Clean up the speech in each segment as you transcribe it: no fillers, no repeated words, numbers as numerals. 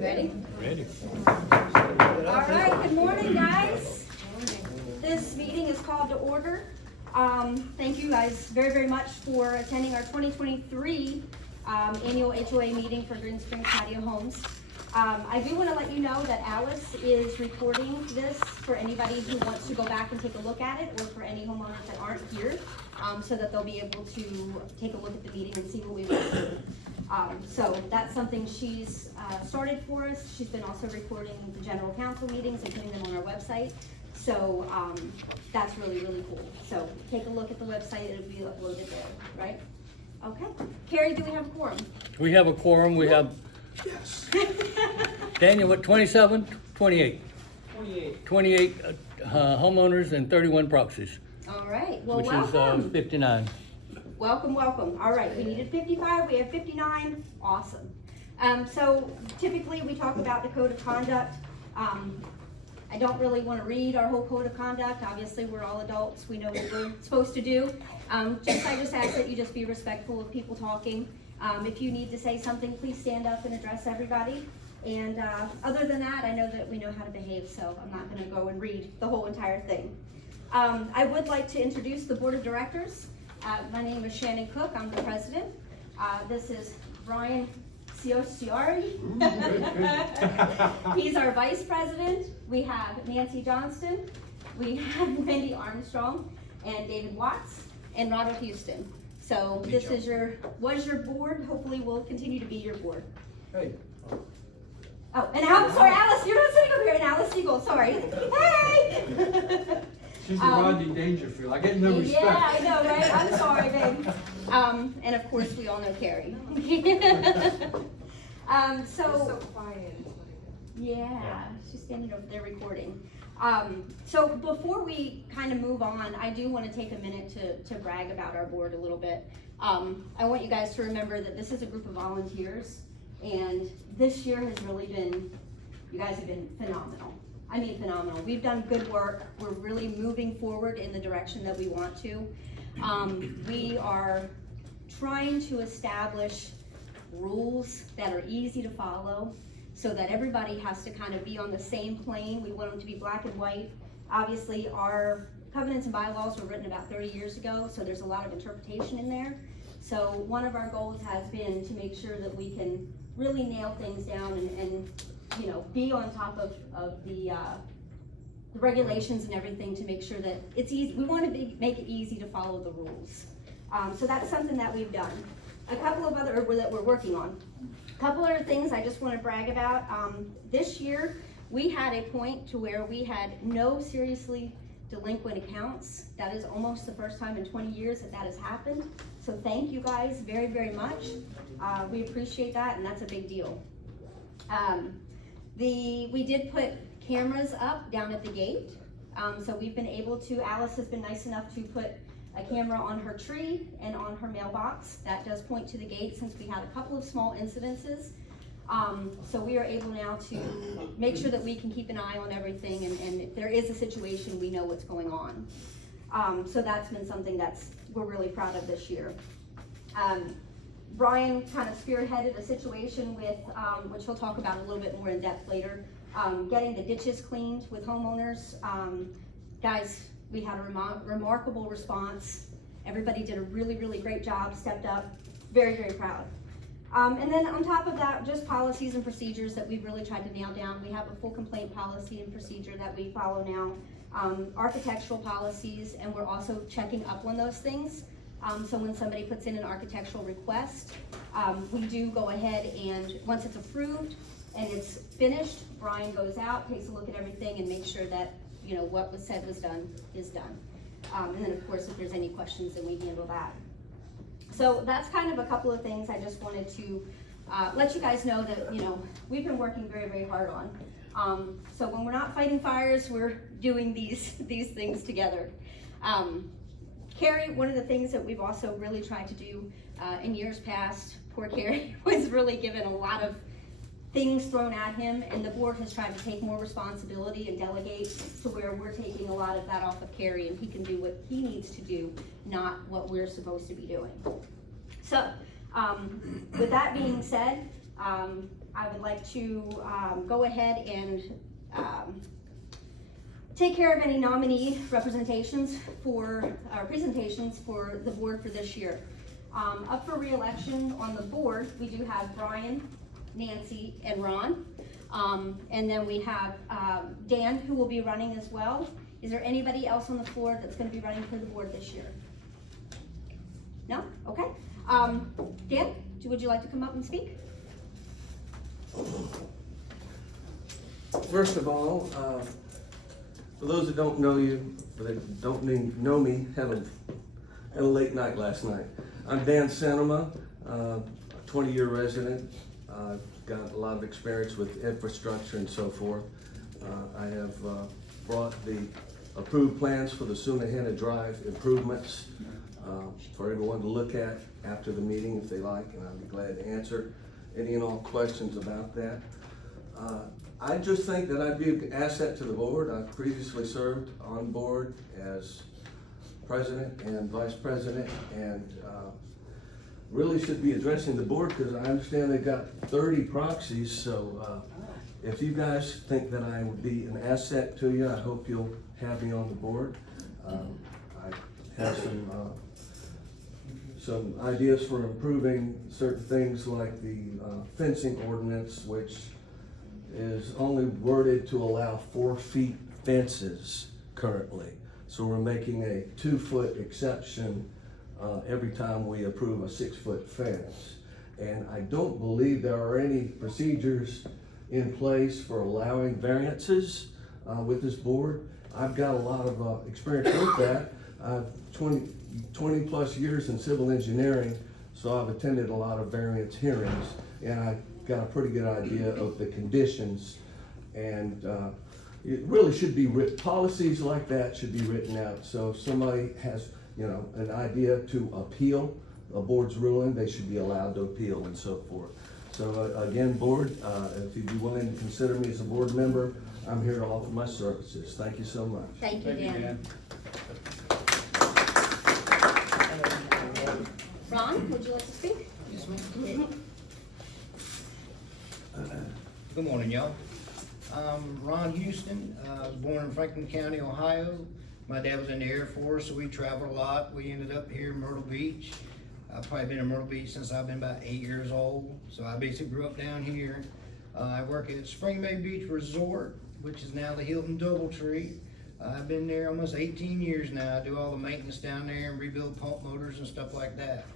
Ready? Ready. All right, good morning, guys. This meeting is called to order. Thank you guys very, very much for attending our 2023 annual HOA meeting for Green Springs Patio Homes. I do want to let you know that Alice is recording this for anybody who wants to go back and take a look at it, or for any homeowners that aren't here, so that they'll be able to take a look at the meeting and see what we went through. So that's something she's started for us. She's been also recording the general council meetings and putting them on our website. So that's really, really cool. So take a look at the website. It'll be uploaded there, right? Okay. Carrie, do we have a quorum? We have a quorum. We have, Yes. Daniel, what, 27? 28? 28 homeowners and 31 proxies, All right. Well, which welcome. is 59. Welcome, welcome. All right, we needed 55, we have 59, awesome. So typically we talk about the code of conduct. I don't really want to read our whole code of conduct. Obviously, we're all adults, we know what we're supposed to do. I just ask that you just be respectful of people talking. If you need to say something, please stand up and address everybody. And other than that, I know that we know how to behave, so I'm not going to go and read the whole entire thing. I would like to introduce the board of directors. My name is Shannon Cook, I'm the president. This is Brian Ciociari. He's our vice president. We have Nancy Johnston. We have Wendy Armstrong and David Watts and Robert Houston. So this is was your board. Hopefully will continue to be your board. Hey. Oh, and I'm sorry, Alice, you're not sitting up here, and Alice Siegel, sorry. Hey! She's a Rodney Dangerfield. I get no respect. Yeah, I know, right? I'm sorry, babe. And of course, we all know Carrie. So quiet. yeah, she's standing over there recording. So before we kind of move on, I do want to take a minute to brag about our board a little bit. I want you guys to remember that this is a group of volunteers, and this year has really been, you guys have been phenomenal. I mean, phenomenal. We've done good work. We're really moving forward in the direction that we want to. We are trying to establish rules that are easy to follow so that everybody has to kind of be on the same plane. We want them to be black and white. Obviously, our covenants and bylaws were written about 30 years ago, so there's a lot of interpretation in there. So one of our goals has been to make sure that we can really nail things down and you know, be on top of the regulations and everything to make sure that it's easy. We want to make it easy to follow the rules. So that's something that we've done. A couple of other that we're working on. A couple other things I just want to brag about. This year we had a point to where we had no seriously delinquent accounts. That is almost the first time in 20 years that has happened. So thank you guys very, very much. We appreciate that, and that's a big deal. We did put cameras up down at the gate. So we've been able to, Alice has been nice enough to put a camera on her tree and on her mailbox. That does point to the gate since we had a couple of small incidences. So we are able now to make sure that we can keep an eye on everything, and if there is a situation, we know what's going on. So that's been something we're really proud of this year. Brian kind of spearheaded a situation with, which he'll talk about a little bit more in depth later, getting the ditches cleaned with homeowners. Guys, we had a remarkable response. Everybody did a really, really great job, stepped up, very, very proud. And then on top of that, just policies and procedures that we've really tried to nail down. We have a full complaint policy and procedure that we follow now, architectural policies, and we're also checking up on those things. So when somebody puts in an architectural request, we do go ahead and once it's approved and it's finished, Brian goes out, takes a look at everything and makes sure that, you know, what was said was done is done. And then of course, if there's any questions, then we handle that. So that's kind of a couple of things I just wanted to let you guys know that, you know, we've been working very, very hard on. So when we're not fighting fires, we're doing these things together. Carrie, one of the things that we've also really tried to do in years past, poor Carrie was really given a lot of things thrown at him, and the board has tried to take more responsibility and delegate to where we're taking a lot of that off of Carrie, and he can do what he needs to do, not what we're supposed to be doing. So with that being said, I would like to go ahead and take care of any nominee representations for, presentations for the board for this year. Up for re-election on the board, we do have Brian, Nancy, and Ron. And then we have Dan, who will be running as well. Is there anybody else on the floor that's gonna be running for the board this year? No? Okay. Dan, would you like to come up and speak? First of all, for those that don't know you, or that don't know me, had a late night last night. I'm Dan Sanoma, 20-year resident. Got a lot of experience with infrastructure and so forth. I have brought the approved plans for the Sunahana Drive improvements for everyone to look at after the meeting if they like, and I'll be glad to answer any and all questions about that. I just think that I'd be an asset to the board. I've previously served on board as president and vice president, and really should be addressing the board because I understand they've got 30 proxies. So if you guys think that I would be an asset to you, I hope you'll have me on the board. I have some ideas for improving certain things like the fencing ordinance, which is only worded to allow 4 feet fences currently. So we're making a 2-foot exception every time we approve a 6-foot fence. And I don't believe there are any procedures in place for allowing variances with this board. I've got a lot of experience with that. 20 plus years in civil engineering, so I've attended a lot of variance hearings, and I got a pretty good idea of the conditions. And it really should be policies like that should be written out. So if somebody has, you know, an idea to appeal a board's ruling, they should be allowed to appeal and so forth. So again, board, if you'd be willing to consider me as a board member, I'm here to offer my services. Thank you so much. Thank you, Dan. Ron, would you like to speak? Yes, ma'am. Good morning, y'all. Ron Houston. I was born in Franklin County, Ohio. My dad was in the Air Force, so we traveled a lot. We ended up here in Myrtle Beach. I've probably been in Myrtle Beach since I've been about 8 years old. So I basically grew up down here. I work at Spring Bay Beach Resort, which is now the Hilton Doubletree. I've been there almost 18 years now. I do all the maintenance down there and rebuild pump motors and stuff like that.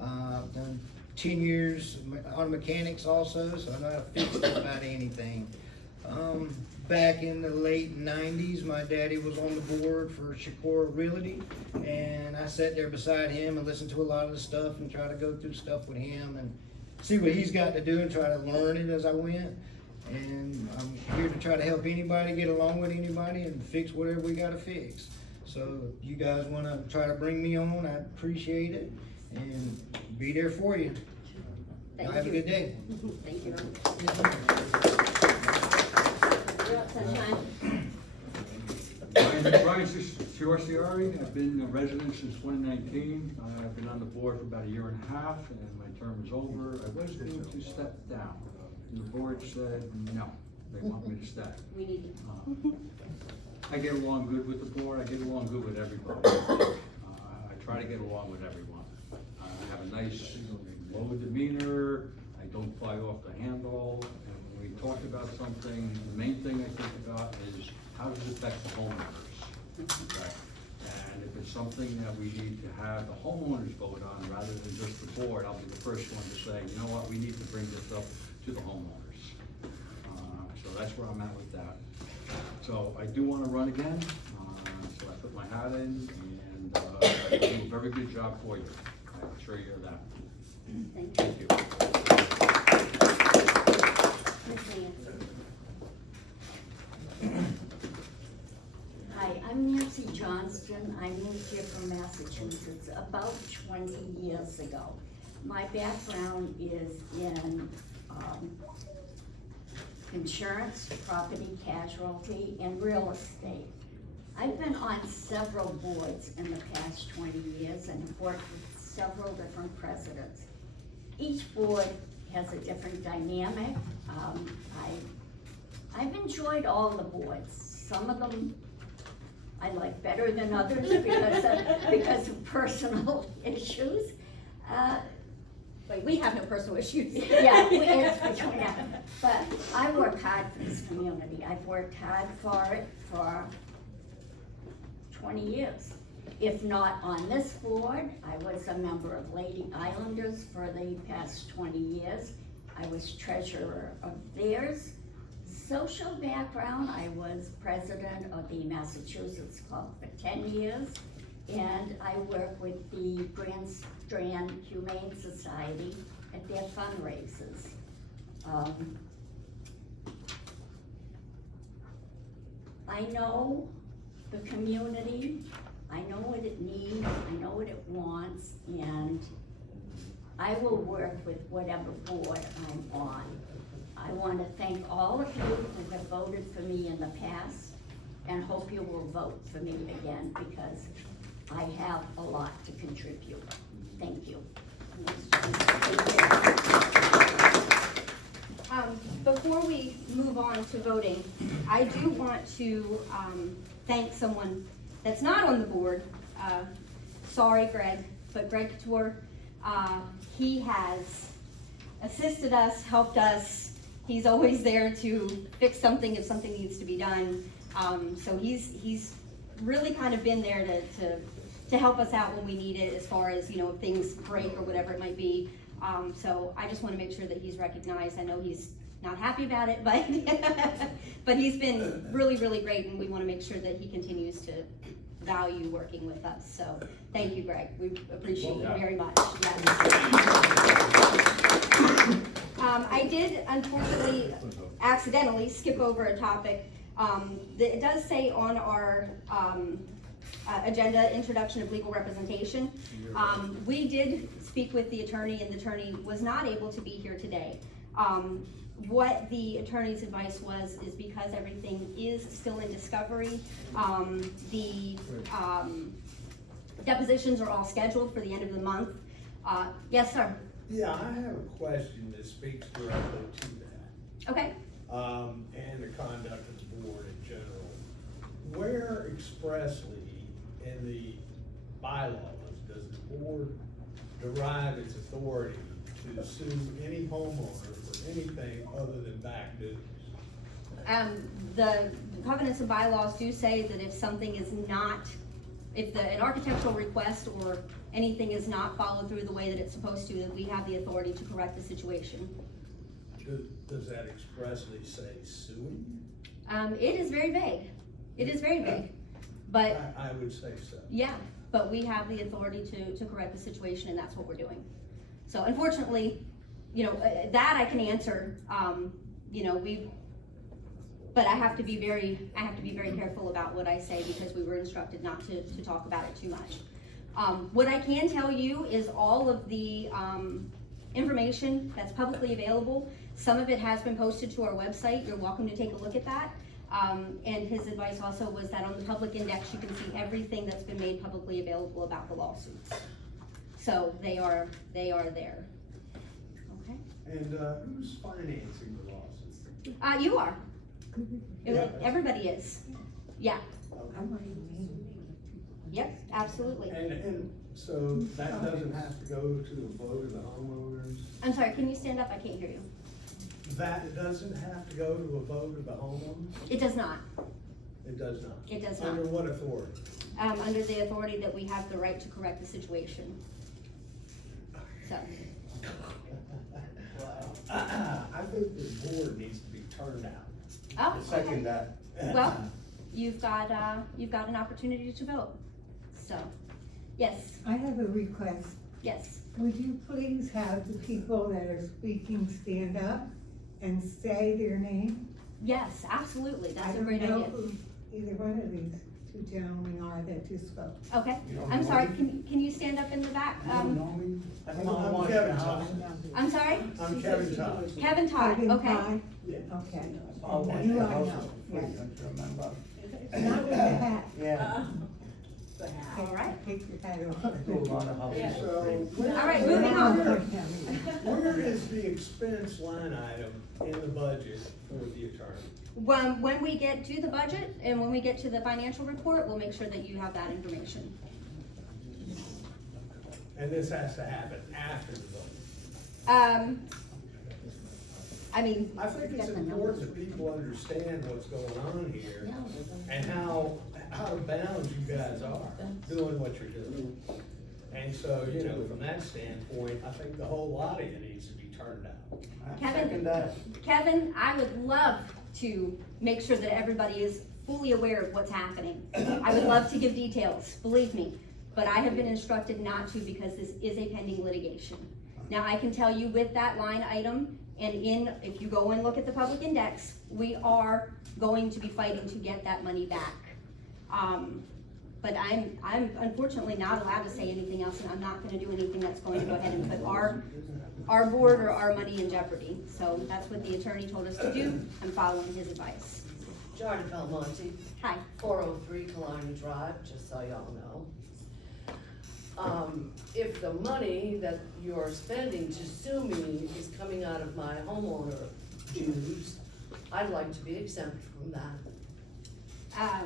I've done 10 years auto mechanics also, so I know how to fix just about anything. Back in the late 90s, my daddy was on the board for Shakora Realty, and I sat there beside him and listened to a lot of the stuff and try to go through stuff with him and see what he's got to do and try to learn it as I went. And I'm here to try to help anybody get along with anybody and fix whatever we got to fix. So if you guys want to try to bring me on, I'd appreciate it and be there for you. Thank Have you. a good day. Thank you. You're up, Sunshine. Brian Ciorciari, I've been a resident since 2019. I've been on the board for about 1.5 years, and my term is over. I was going to step down. And the board said, no, they want me to stay. We need you. I get along good with the board. I get along good with everybody. I try to get along with everyone. I have a nice, low demeanor. I don't fly off the handle. And when we talk about something, the main thing I think about is how does it affect the homeowners? Okay. And if it's something that we need to have the homeowners vote on rather than just the board, I'll be the first one to say, you know what, we need to bring this up to the homeowners. So that's where I'm at with that. So I do want to run again, so I put my hat in, and I do a very good job for you. I assure you of that. Thank you. Thank you. Hi, I'm Nancy Johnston. I moved here from Massachusetts about 20 years ago. My background is in insurance, property casualty, and real estate. I've been on several boards in the past 20 years and have worked with several different presidents. Each board has a different dynamic. I've enjoyed all the boards. Some of them I like better than others because of personal issues. Wait, we have no personal issues. Yeah, it's between us. But I work hard for this community. I've worked hard for it for 20 years. If not on this board, I was a member of Lady Islanders for the past 20 years. I was treasurer of theirs. Social background, I was president of the Massachusetts Club for 10 years. And I work with the Green Springs Humane Society at their fundraisers. I know the community, I know what it needs, I know what it wants, and I will work with whatever board I'm on. I want to thank all of you who have voted for me in the past, and hope you will vote for me again, because I have a lot to contribute. Thank you. Before we move on to voting, I do want to thank someone that's not on the board. Sorry, Greg, but Greg Couture, he has assisted us, helped us. He's always there to fix something if something needs to be done. So he's really kind of been there to help us out when we need it, as far as, if things break or whatever it might be. So I just want to make sure that he's recognized. I know he's not happy about it, but but he's been really, really great, and we want to make sure that he continues to value working with us. So thank you, Greg. We appreciate you very much. Yes. I did, unfortunately, accidentally skip over a topic. It does say on our agenda, introduction of legal representation. We did speak with the attorney, and the attorney was not able to be here today. What the attorney's advice was is, because everything is still in discovery, the depositions are all scheduled for the end of the month. Yes, sir. Yeah, I have a question that speaks directly to that. Okay. And the conduct of the board in general. Where expressly in the bylaws does the board derive its authority to sue any homeowner for anything other than back duties? The covenants and bylaws do say that if something is not, an architectural request or anything is not followed through the way that it's supposed to, that we have the authority to correct the situation. Does that expressly say suing? It is very vague. It is very vague, but I would say so. yeah, but we have the authority to correct the situation, and that's what we're doing. So unfortunately, that I can answer, but I have to be very careful about what I say, because we were instructed not to talk about it too much. What I can tell you is all of the information that's publicly available. Some of it has been posted to our website. You're welcome to take a look at that. And his advice also was that on the public index, you can see everything that's been made publicly available about the lawsuits. So they are there. Okay. And who's financing the lawsuit? You are. Yeah. Everybody is. Yeah. Okay. Yep, absolutely. And so that doesn't have to go to a vote of the homeowners? I'm sorry, can you stand up? I can't hear you. That doesn't have to go to a vote of the homeowners? It does not. It does not? It does not. Under what authority? Under the authority that we have the right to correct the situation. So, I think the board needs to be turned out. oh, Second okay. that. Well, you've got an opportunity to vote. So, yes, I have a request. yes. Would you please have the people that are speaking stand up and say their name? Yes, absolutely. That's a I don't great know idea. who either one of these two gentlemen are that just spoke. Okay. You don't I'm know sorry, me? can you stand up in the back? I'm Kevin Todd. I'm sorry? I'm Kevin Todd. Kevin Todd, Kevin okay. Pye? Yeah. Okay. Oh, You I know, yes. Not with the hat. Yeah. All right. Take your title. So, All right, moving on. where is the expense line item in the budget for the attorney? When we get to the budget and when we get to the financial report, we'll make sure that you have that information. And this has to happen after the vote. I mean, I think it's important that people understand what's going on here and how out of bounds you guys are doing what you're doing. And so, you know, from that standpoint, I think the whole lot of you needs to be turned out. Kevin, I would love to make sure that everybody is fully aware of what's happening. I would love to give details, believe me, but I have been instructed not to because this is a pending litigation. Now, I can tell you with that line item, and if you go and look at the public index, we are going to be fighting to get that money back. But I'm unfortunately not allowed to say anything else, and I'm not gonna do anything that's going to go ahead and put our board or our money in jeopardy. So that's what the attorney told us to do. I'm following his advice. Jordan Belmonte, Hi. 403 Kalina Drive, just so y'all know. If the money that you're spending to sue me is coming out of my homeowner dues, I'd like to be exempt from that.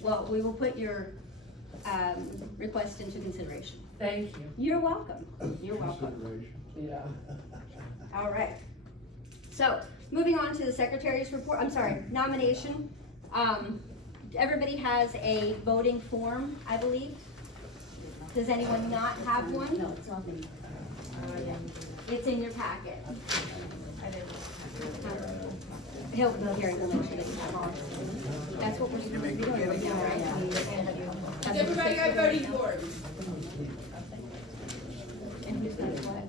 Well, we will put your request into consideration. Thank you. You're welcome. You're welcome. Yeah. All right. So, moving on to the secretary's report, I'm sorry, nomination. Everybody has a voting form, I believe. Does anyone not have one? No, it's on me. It's in your packet. He'll make sure that you have all. That's what we're supposed to be doing right now, right? Everybody got voting forms. And who's got what?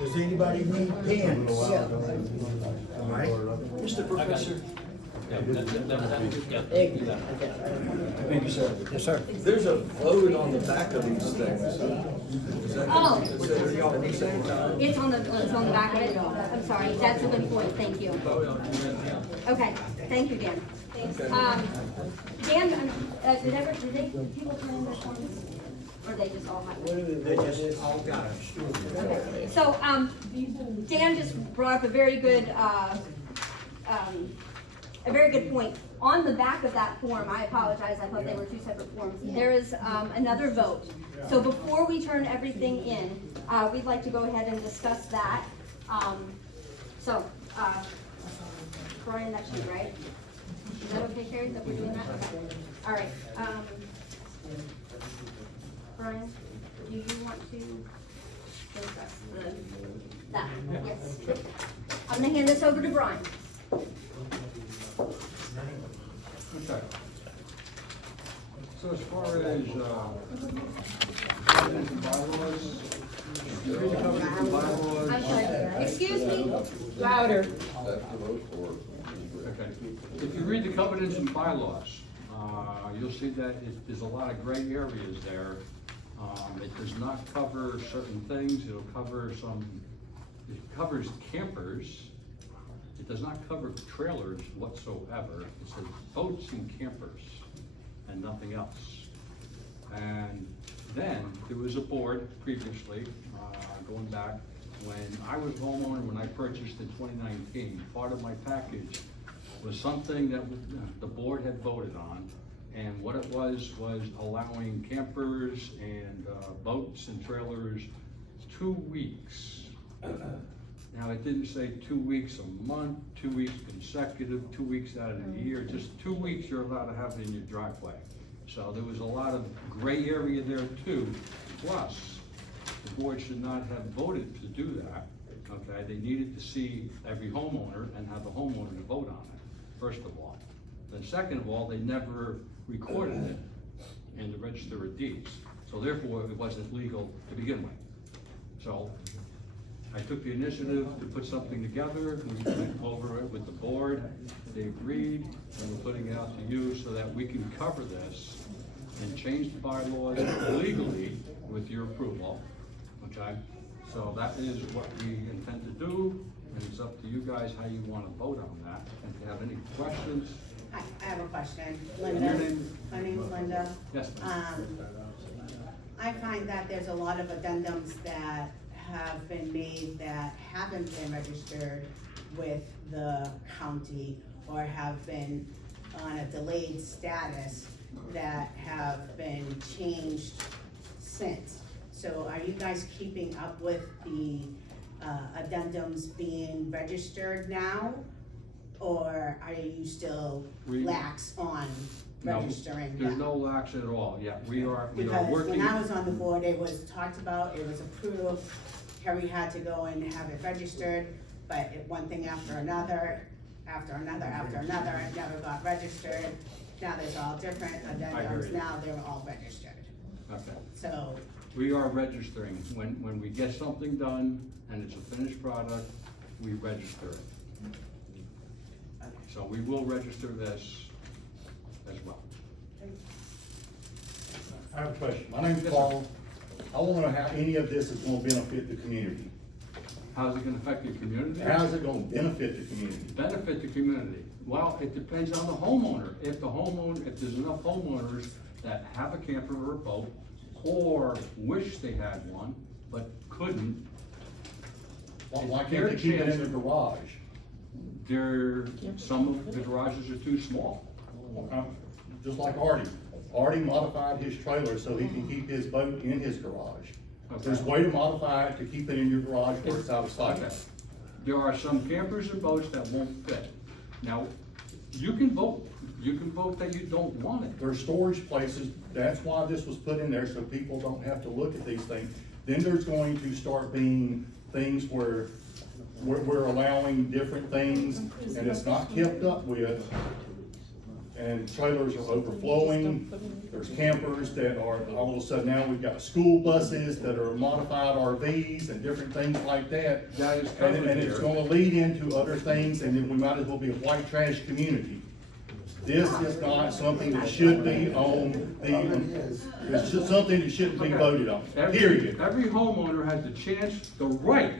Does anybody need pens? All right. Mr. Professor, Thank you, sir. Yes, sir. there's a vote on the back of these things. Is that Oh. considered at the same time? It's on the back of it. I'm sorry, that's a good point, thank you. Okay, thank you, Dan. Dan, did people turn in their forms? Or they just all have it? They just all got it. Okay. So, Dan just brought up a very good point. On the back of that form, I apologize, I thought they were two separate forms. There is another vote. So before we turn everything in, we'd like to go ahead and discuss that. Brian, that's you, right? Is that okay, Carrie, that we're doing that? Okay. All right. Brian, do you want to discuss that? Yes. I'm gonna hand this over to Brian. Okay. So as far as, covenants and bylaws, you read the covenants and bylaws. I'm sorry, excuse me? Louder. Okay. If you read the covenants and bylaws, you'll see that there's a lot of gray areas there. It does not cover certain things, it covers campers. It does not cover trailers whatsoever. It says boats and campers and nothing else. And then there was a board previously, going back when I was homeowner, when I purchased in 2019, part of my package was something that the board had voted on. And what it was allowing campers and boats and trailers 2 weeks. Now, it didn't say 2 weeks a month, 2 weeks consecutive, 2 weeks out of the year, just 2 weeks you're allowed to have it in your driveway. So there was a lot of gray area there too. Plus, the board should not have voted to do that, okay? They needed to see every homeowner and have the homeowner to vote on it, first of all. Then second of all, they never recorded it in the Register of Deeds. So therefore, it wasn't legal to begin with. So I took the initiative to put something together, we went over it with the board, they agreed, and we're putting it out to you so that we can cover this and change the bylaws legally with your approval, okay? So that is what we intend to do, and it's up to you guys how you wanna vote on that. And if you have any questions, Hi, I have a question. your Linda, name? my name's Linda. Yes, ma'am. I find that there's a lot of addendums that have been made that haven't been registered with the county or have been on a delayed status that have been changed since. So are you guys keeping up with the addendums being registered now? Or are you still We- lax on No, registering there's them? no lax at all, yeah, we are Because working. when I was on the board, it was talked about, it was approved, Harry had to go and have it registered, but one thing after another, it never got registered. Now there's all different I hear addendums, you. now they're all registered. Okay, So, we are registering, when we get something done and it's a finished product, we register it. So we will register this as well. I have a question. My name's Paul. I wanna know how any of this is gonna benefit the community. How's it gonna affect the community? How's it gonna benefit the community? Benefit the community? Well, it depends on the homeowner. If there's enough homeowners that have a camper or a boat, or wish they had one, but couldn't, Why can't they keep it in their garage? some of the garages are too small. Just like Artie. Artie modified his trailer so he can keep his boat in his garage. There's a way to modify it to keep it in your garage where it's out of sight. Okay. There are some campers and boats that won't fit. Now, you can vote that you don't want it. There's storage places, that's why this was put in there, so people don't have to look at these things. Then there's going to start being things where we're allowing different things, and it's not kept up with. And trailers are overflowing, there's campers that are, all of a sudden now we've got school buses that are modified RVs and different things like that. That is And covered and it's here. gonna lead into other things, and then we might as well be a white trash community. This is not something that should be on it's just something that shouldn't be voted on, period. Every homeowner has the chance, the right,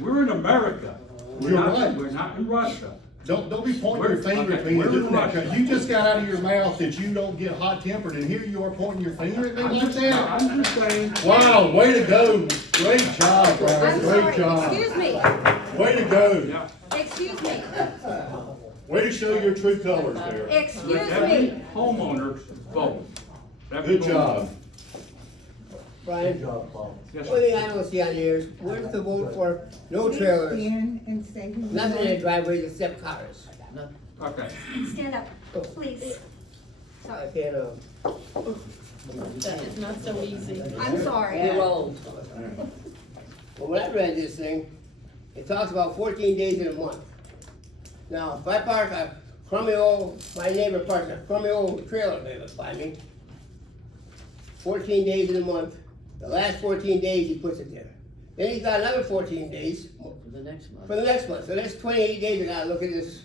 we're in America. You're right. We're not in Russia. Don't be pointing your finger at me and doing that, 'cause you just got out of your mouth that you don't get hot tempered, and here you are pointing your finger at me like that? I'm just saying. Wow, way to go, great job, Brian, I'm great sorry, job. excuse me, Way to go, Yeah. excuse me, way to show your true colors there. excuse Let every me. homeowner vote. Every Good job. Brian, job, Paul. Yes, only sir. thing I don't see on here is, where's the vote for no trailers, Stand and say who you nothing in are. the driveways except cars? Okay. Stand up, please. I can't, That is not so easy. I'm sorry. You're old. well, when I read this thing, it talks about 14 days in a month. Now, if I park a crummy old, my neighbor parks a crummy old trailer by me, 14 days in a month, the last 14 days he puts it there. Then he's got another 14 days For the next month. for the next month, so that's 28 days I gotta look at this.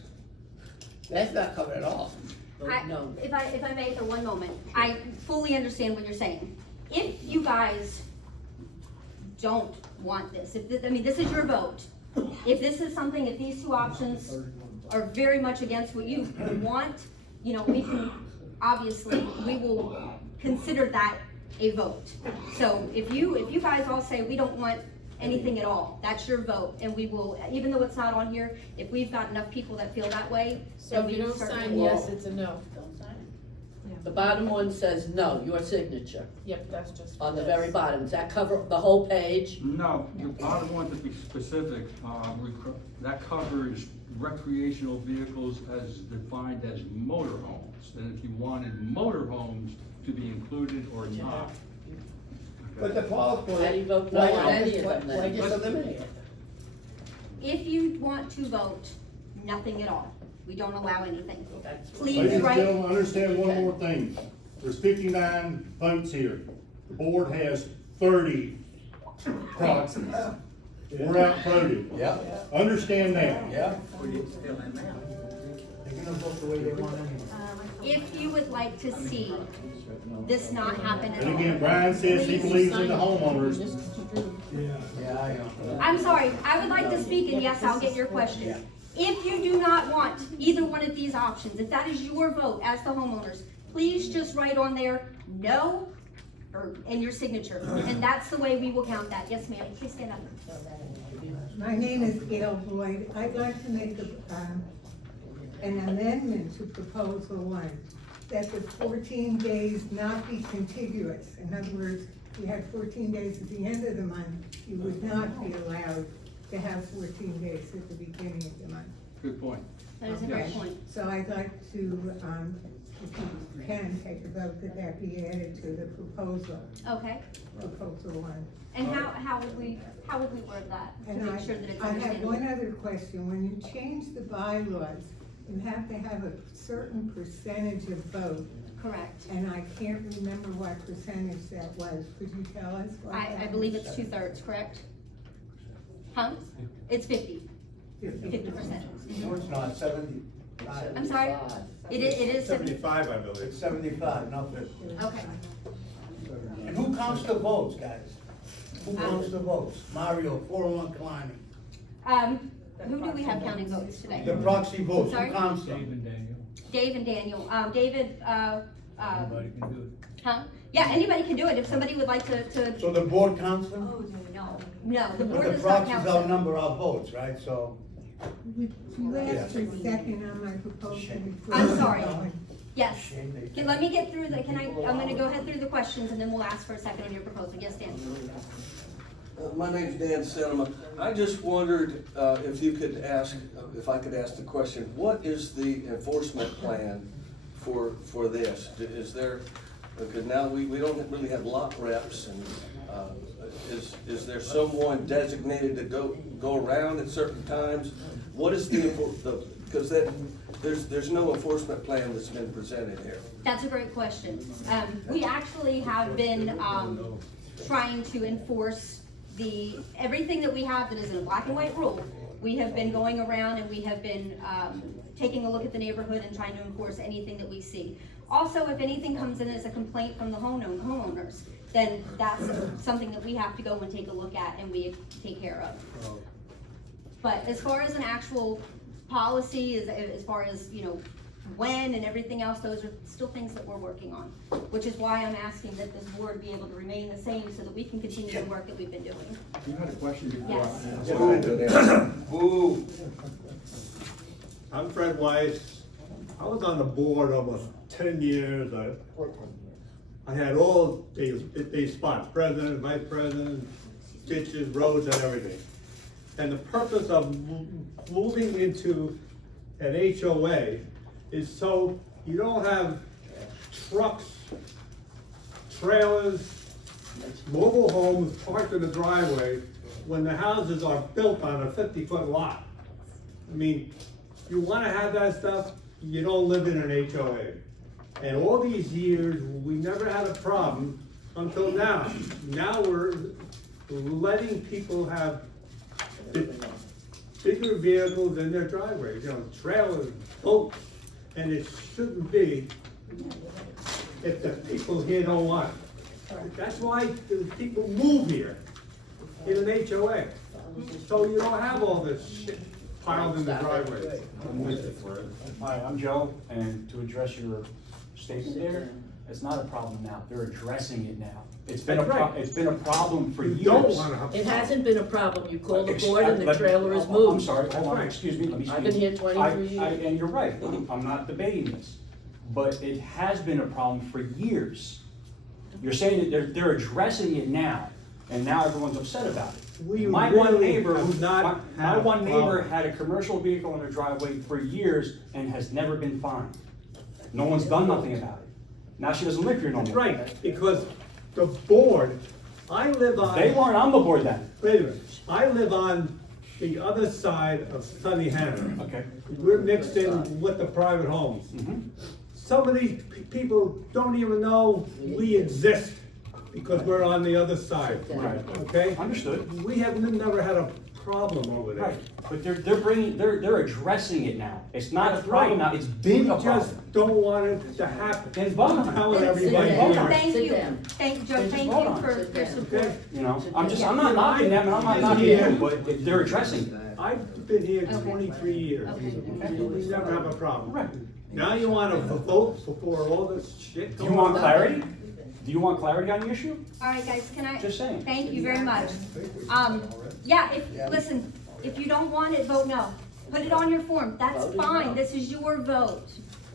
That's not covered at all. No. If I may for one moment, I fully understand what you're saying. If you guys don't want this, this is your vote. If this is something, if these two options are very much against what you want, we can, obviously, we will consider that a vote. So if you guys all say we don't want anything at all, that's your vote, and we will, even though it's not on here, if we've got enough people that feel that way, So then if we you don't certainly sign will. yes, it's a no. Don't sign it. The bottom one says no, your signature, Yep, that's just. on the very bottom. Does that cover the whole page? No, the bottom one, to be specific, that covers recreational vehicles as defined as motorhomes. And if you wanted motorhomes to be included or not. But the Paul's point, How do you vote no why on any just, of them why then? just eliminate it? If you want to vote, nothing at all. We don't allow anything. Ladies Please and write, gentlemen, understand one more thing. There's 59 votes here. The board has 30 proxies. we're outvoted. Yeah, Understand that. yeah. They're gonna vote the way they want anyway. If you would like to see this not happen at And all. again, Brian says he believes in the homeowners. Yeah, I know. I'm sorry, I would like to speak, and yes, I'll get your question. If you do not want either one of these options, if that is your vote as the homeowners, please just write on there, no, or, and your signature, and that's the way we will count that. Yes, ma'am, please stand up. My name is Gail Boyd. I'd like to make an amendment to proposal 1, that the 14 days not be contiguous. In other words, if you had 14 days at the end of the month, you would not be allowed to have 14 days at the beginning of the month. Good point. That is a great point. So I'd like to, if you can, take a vote that be added to the proposal, Okay, proposal 1. and how would we word that, to And make sure that it's I have understandable? one other question. When you change the bylaws, you have to have a certain percentage of vote, Correct. and I can't remember what percentage that was. Could you tell us what I that believe was? it's 2/3, correct? Huh? It's 50%. No, it's not, 70. I'm sorry? It is 70, 75, I believe. It's 75, not 50. okay. And who counts the votes, guys? Who counts the votes? Mario, 401 climbing. Who do we have counting votes today? The proxy votes, who Sorry? counts Dave them? and Daniel, Dave and Daniel. David, anybody can do it. huh? Yeah, anybody can do it if somebody would like to, So the board counts them? no, the board But the does not proxies count them. outnumber our votes, right? So, Would you ask for a second on my proposal? before I'm we sorry. go on? Yes. Let me get through I'm gonna go ahead through the questions and then we'll ask for a second on your proposal. Yes, Dan? My name's Dan Cinema. I just wondered if you could ask, if I could ask the question, what is the enforcement plan for this? Is there, because now we don't really have lot reps, and is there someone designated to go around at certain times? What is because there's no enforcement plan that's been presented here. That's a great question. We actually have been, trying to enforce everything that we have that is in a black and white rule. We have been going around and we have been, taking a look at the neighborhood and trying to enforce anything that we see. Also, if anything comes in as a complaint from the homeowners, then that's something that we have to go and take a look at and we take care of. But as far as an actual policy, as far as, when and everything else, those are still things that we're working on, which is why I'm asking that this board be able to remain the same so that we can continue the work that we've been doing. You had a question before. Yes. Boo. I'm Fred Weiss. I was on the board almost 10 years. I had all these spots, president, vice president, ditches, roads, and everything. And the purpose of moving into an HOA is so you don't have trucks, trailers, mobile homes parked in the driveway when the houses are built on a 50-foot lot. I mean, you wanna have that stuff, you don't live in an HOA. And all these years, we never had a problem until now. Now we're letting people have bigger vehicles in their driveways, trailers, boats, and it shouldn't be if the people here don't want it. That's why the people move here in an HOA. So you don't have all this shit piled in the driveway. Hi, I'm Joe, and to address your statement there, it's not a problem now, they're addressing it now. It's been it's been a problem for years. You don't wanna have. It hasn't been a problem, you call the board and the Let- trailer is I'm moved. sorry, hold on, excuse me, let me speak. I've been here 23 years. And you're right, I'm not debating this, but it has been a problem for years. You're saying that they're addressing it now, and now everyone's upset about it. We My one really neighbor, have not my had a one neighbor problem. had a commercial vehicle in their driveway for years and has never been fined. No one's done nothing about it. Now she doesn't live here no more. Right, because the board, I live on. They weren't on the board then. Wait a minute, I live on the other side of Sunny Hannah. Okay. We're mixed in with the private homes. Mhm. Some of these people don't even know we exist. because we're on the other side. Right. Okay? Understood. We have never had a problem over there. Right, but they're addressing it now. It's not a That's problem right. now, it's been a We problem. just don't want it to happen. Then vote on I'm it. telling Sit everybody down. here. Thank Sit you, down. Joe, Just thank vote you on for it. your Sit support. Okay? You know, I'm not knocking them, and I'm not knocking you, but they're addressing it. I've been here Okay. 23 years. Okay. We never have a problem. Right. Now you want to vote before all this shit Do goes you want on? clarity? Do you want clarity on the issue? All right, guys, can I? Just saying. Thank you very much. Yeah, listen, if you don't want it, vote no. Put it on your form, that's fine, this is your vote.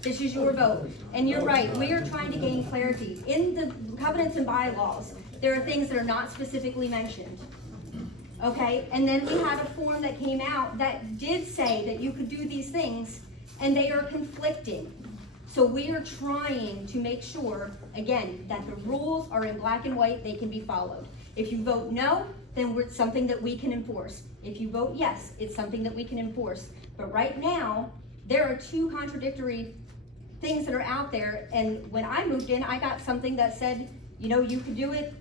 This is your vote. And you're right, we are trying to gain clarity. In the covenants and bylaws, there are things that are not specifically mentioned. Okay, and then we had a form that came out that did say that you could do these things, and they are conflicting. So we are trying to make sure, again, that the rules are in black and white, they can be followed. If you vote no, then it's something that we can enforce. If you vote yes, it's something that we can enforce. But right now, there are two contradictory things that are out there, and when I moved in, I got something that said, you know, you could do it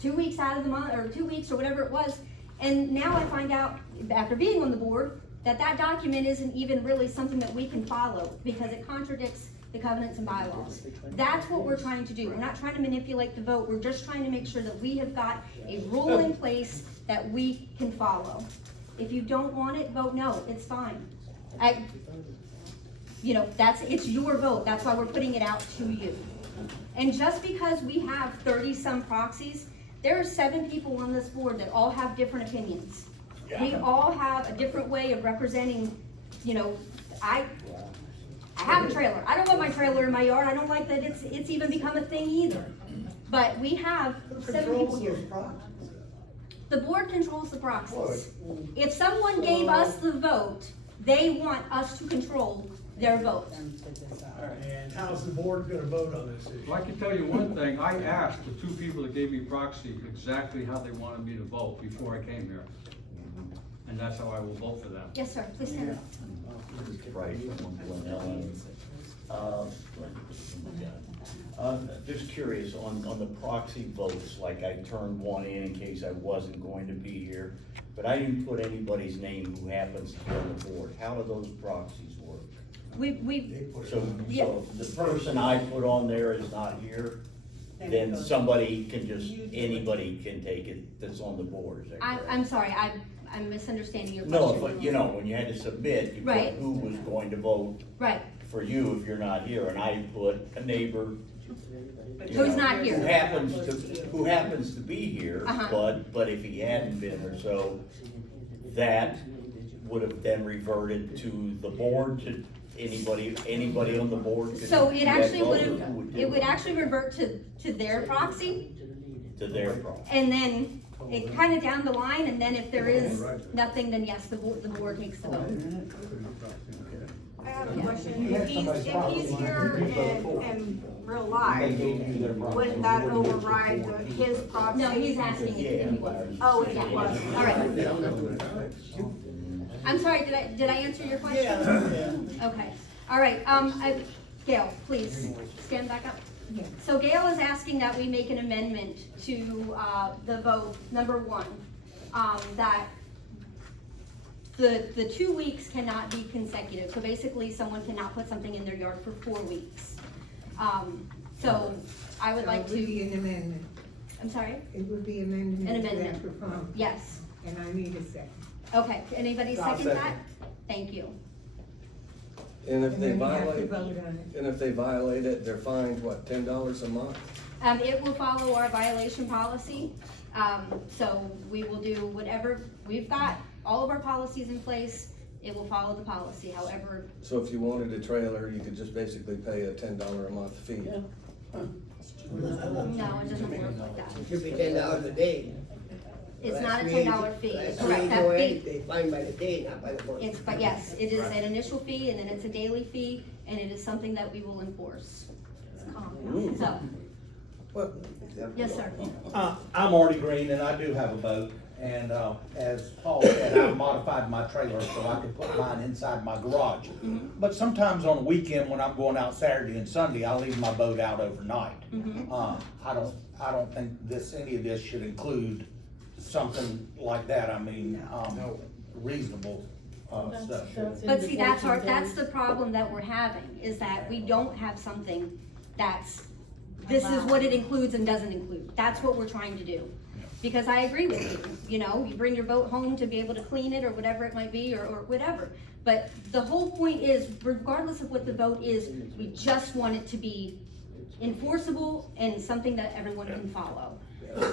2 weeks out of the month, or 2 weeks, or whatever it was. And now I find out, after being on the board, that that document isn't even really something that we can follow, because it contradicts the covenants and bylaws. That's what we're trying to do. We're not trying to manipulate the vote, we're just trying to make sure that we have got a rule in place that we can follow. If you don't want it, vote no, it's fine. It's your vote, that's why we're putting it out to you. And just because we have 30-some proxies, there are 7 people on this board that all have different opinions. We all have a different way of representing, I have a trailer. I don't want my trailer in my yard. I don't like that it's even become a thing either. But we have 7 people here. The board controls the proxies. If someone gave us the vote, they want us to control their vote. And how's the board gonna vote on this issue? Well, I can tell you one thing, I asked the 2 people that gave me proxy exactly how they wanted me to vote before I came here. And that's how I will vote for them. Yes, sir. Please stand up. Just curious, on the proxy votes, like I turned one in case I wasn't going to be here, but I didn't put anybody's name who happens to be on the board. How do those proxies work? So if the person I put on there is not here, then somebody can anybody can take it that's on the board, is that correct? I'm sorry, I'm misunderstanding your No, question. but you know, when you had to submit, you put Right. who was going to vote Right. for you if you're not here, and I put a neighbor. you Who's know, not here. Who happens to be here, Uh-huh. but if he hadn't been or so, that would have then reverted to the board, to anybody on the board. could So do it that actually vote, or who would do it would it? actually revert to their proxy, To their proxy. and then it kind of down the line, and then if there is nothing, then yes, the board takes the vote. I have a question. If he's here in real life, wouldn't that override his proxy? No, he's asking if he was. Oh, if it was. All right. I'm sorry, did I answer your question? Yeah. Okay, all right, Gail, please, stand back up. So Gail is asking that we make an amendment to, the vote, number 1, that the 2 weeks cannot be consecutive. So basically, someone cannot put something in their yard for 4 weeks. So I would like It would be to, an amendment. I'm sorry? It would be amendment An to that amendment. proposal. Yes. And I need a second. Okay, anybody I'll second that? second. Thank you. And if And they then we have to violate, vote on it. and if they violate it, they're fined, what, $10 a month? It will follow our violation policy, so we will do whatever, we've got all of our policies in place, it will follow the policy, however. So if you wanted a trailer, you could just basically pay a $10 a month fee. No, it doesn't work like that. It should be $10 a day. It's not a $10 fee, That's correct, that HOA, fee, they fine by the day, not by the month. but yes, it is an initial fee, and then it's a daily fee, and it is something that we will enforce. So, Well, yes, sir. I'm Artie Green, and I do have a boat. And, as Paul said, I modified my trailer so I could put mine inside my garage. But sometimes on the weekend, when I'm going out Saturday and Sunday, I leave my boat out overnight. I don't think any of this should include something like that. I mean, reasonable, stuff. But see, that's the problem that we're having, is that we don't have something this is what it includes and doesn't include. That's what we're trying to do. Because I agree with you, you bring your boat home to be able to clean it or whatever it might be, or whatever. But the whole point is, regardless of what the vote is, we just want it to be enforceable and something that everyone can follow.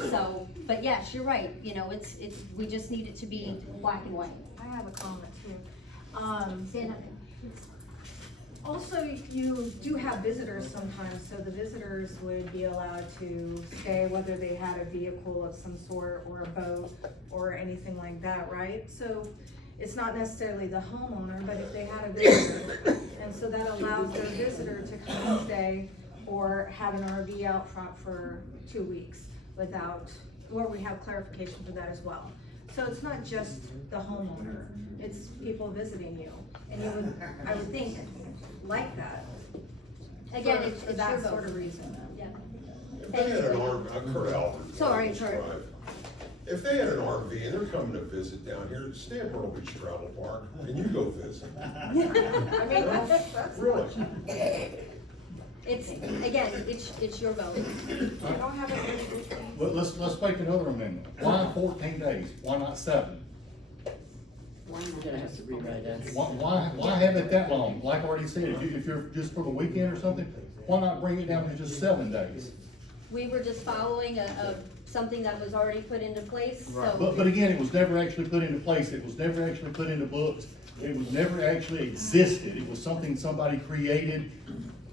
So, but yes, you're right, we just need it to be black and white. I have a comment too. Stand up. Also, you do have visitors sometimes, so the visitors would be allowed to stay, whether they had a vehicle of some sort or a boat or anything like that, right? So it's not necessarily the homeowner, but if they had a visitor, and so that allows their visitor to come and stay or have an RV out front for 2 weeks or we have clarification for that as well. So it's not just the homeowner, it's people visiting you, and I would think, like that. Again, For it's that your vote. sort of reason. Yeah. If they had an RV, Kurt Albert. Sorry, Kurt. If they had an RV and they're coming to visit down here, stay at Myrtle Beach Travel Park, and you go visit. I mean, that's. Really? It's your vote. I don't have it. But let's make another amendment. Why 14 days? Why not 7? You're gonna have to rewrite that. Why have it that long? Like I already said, if you're just for the weekend or something, why not bring it down to just 7 days? We were just following something that was already put into place, so. But again, it was never actually put into place. It was never actually put into books. It was never actually existed. It was something somebody created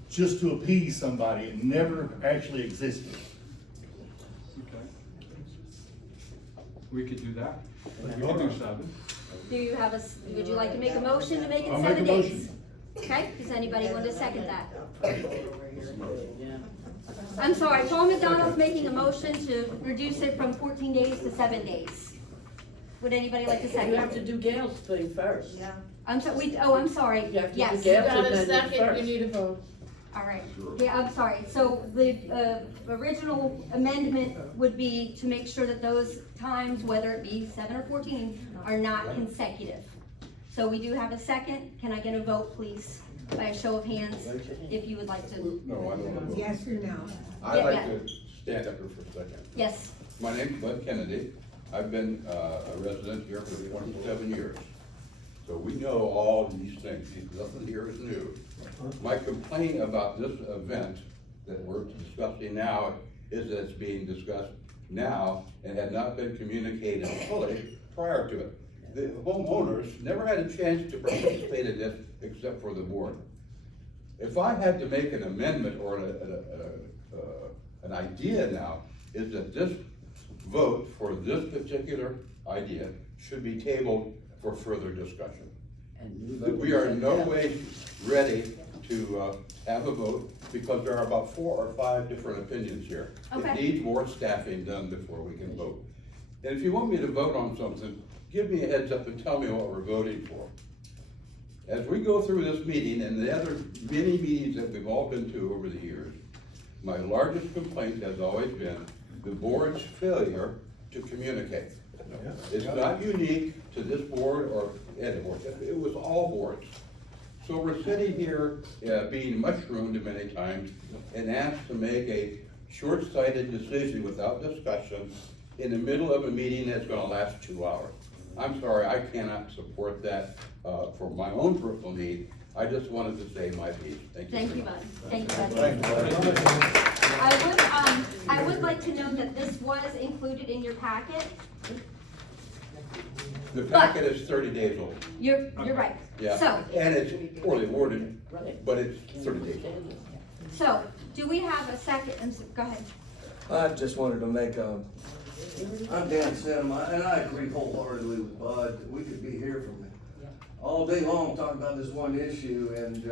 just to appease somebody. It never actually existed. Okay. We could do that. We can do 7. Would you like to make a motion to make it I'll 7 make a days? motion. Okay, does anybody want to second that? I'm sorry, Paul McDonald's making a motion to reduce it from 14 days to 7 days. Would anybody like to second? You have to do Gail's thing first. Yeah. I'm sorry, You have to do yes. Gail's Got a amendment second, first. you need a vote. All right, yeah, I'm sorry. So the original amendment would be to make sure that those times, whether it be 7 or 14, are not consecutive. So we do have a second. Can I get a vote, please, by a show of hands, if you would like to? No, I don't know. Yes or no? I'd like to stand up here for a second. Yes. My name's Bud Kennedy. I've been a resident here for 27 years. So we know all these things. Nothing here is new. My complaint about this event that we're discussing now is that it's being discussed now and had not been communicated fully prior to it. The homeowners never had a chance to participate in this except for the board. If I had to make an amendment or an idea now, is that this vote for this particular idea should be tabled for further discussion. We are in no way ready to have a vote because there are about 4 or 5 different opinions here. Okay. It needs more staffing done before we can vote. And if you want me to vote on something, give me a heads up and tell me what we're voting for. As we go through this meeting and the other many meetings that we've all been to over the years, my largest complaint has always been the board's failure to communicate. It's not unique to this board or any board, it was all boards. So we're sitting here being mushroomed many times and asked to make a short-sighted decision without discussion in the middle of a meeting that's gonna last 2 hours. I'm sorry, I cannot support that for my own personal need. I just wanted to say my piece. Thank you. Thank you, Bud. Thank you, Bud. Thank you. I would like to note that this was included in your packet. The packet is 30 days old. You're right. Yeah, So, and it's poorly worded, but it's 30 days old. so, do we have a second, go ahead. I just wanted to make I'm Dan Sim, and I agree wholeheartedly with Bud. We could be here from all day long talking about this one issue, and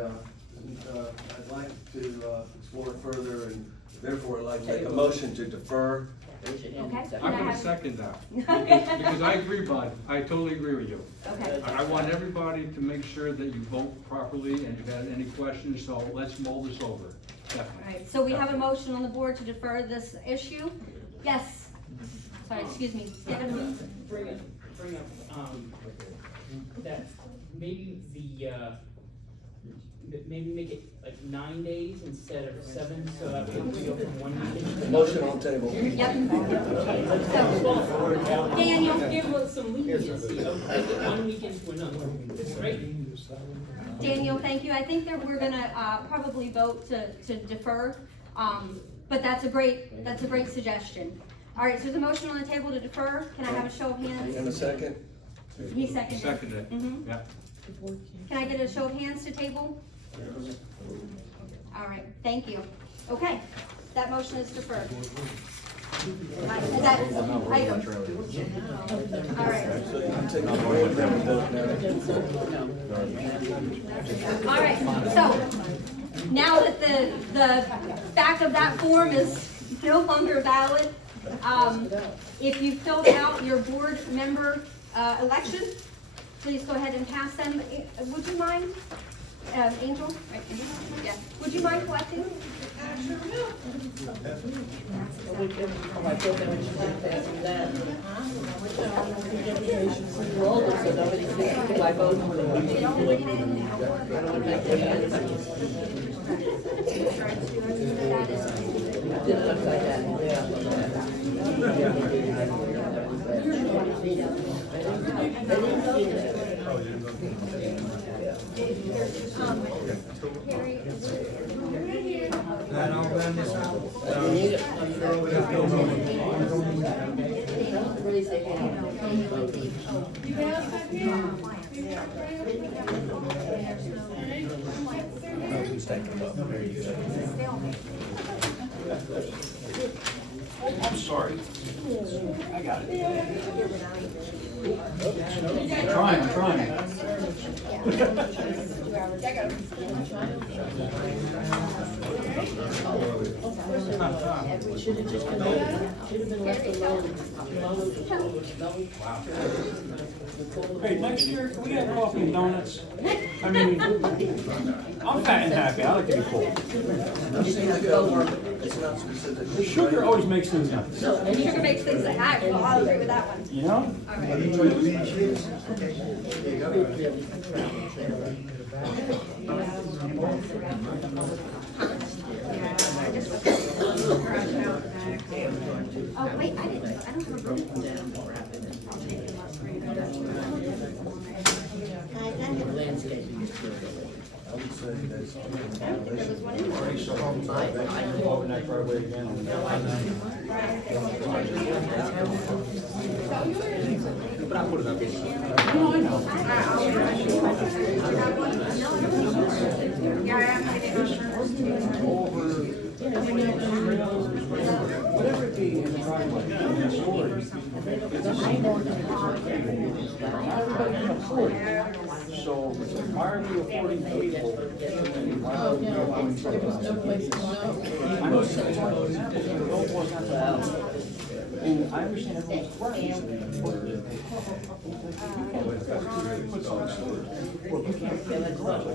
I'd like to explore it further, and therefore I'd like to make a motion to defer Raise your hand. Okay. Can I'm I gonna have- second that, because I agree, Bud, I totally agree with you. Okay. I want everybody to make sure that you vote properly, and if you had any questions, so let's mull this over, All definitely. right, so we have a motion on the board to defer this issue? Yes. Sorry, excuse me. Bring up, that maybe maybe make it like 9 days instead of 7, so that we go from 1 weekend to another. Motion on table. Yep. So, Daniel. give us some leniency of like 1 weekend to another. It's great. Daniel, thank you. I think that we're gonna, probably vote to defer, but that's a great suggestion. All right, so there's a motion on the table to defer. Can I have a show of hands? And a second? He seconded. Seconded, Mhm. yeah. Can I get a show of hands to table? All right, thank you. Okay, that motion is deferred. All right. All right, so now that the back of that form is no longer valid, if you filled out your board member election, please go ahead and pass them. Would you mind, Angel? Right, Angel? Yeah. Would you mind collecting? Oh, I thought that we should be passing that. We're older, so nobody thinks who I vote for. I don't want to make any answers. Did it upside down, Raise their hand. I'm sorry. I got it. I'm trying. Should have just been left alone. Hey, next year, can we have coffee and donuts? I mean, I'm fat and happy, I like to be full. It's not specific. Sugar always makes things nice. Sugar makes things like that. Well, I'll agree with that one. You know? All right. Oh, wait, I don't have a room. Landscaping is good. I would say that's. There was one in there. Open that driveway again. But I put it up. No, I know. Whatever it be in the driveway, everybody can afford it. So why are we affording people? Why are we affording I know something's and I understand everyone's quirky. Well, you can't fit in the garage. I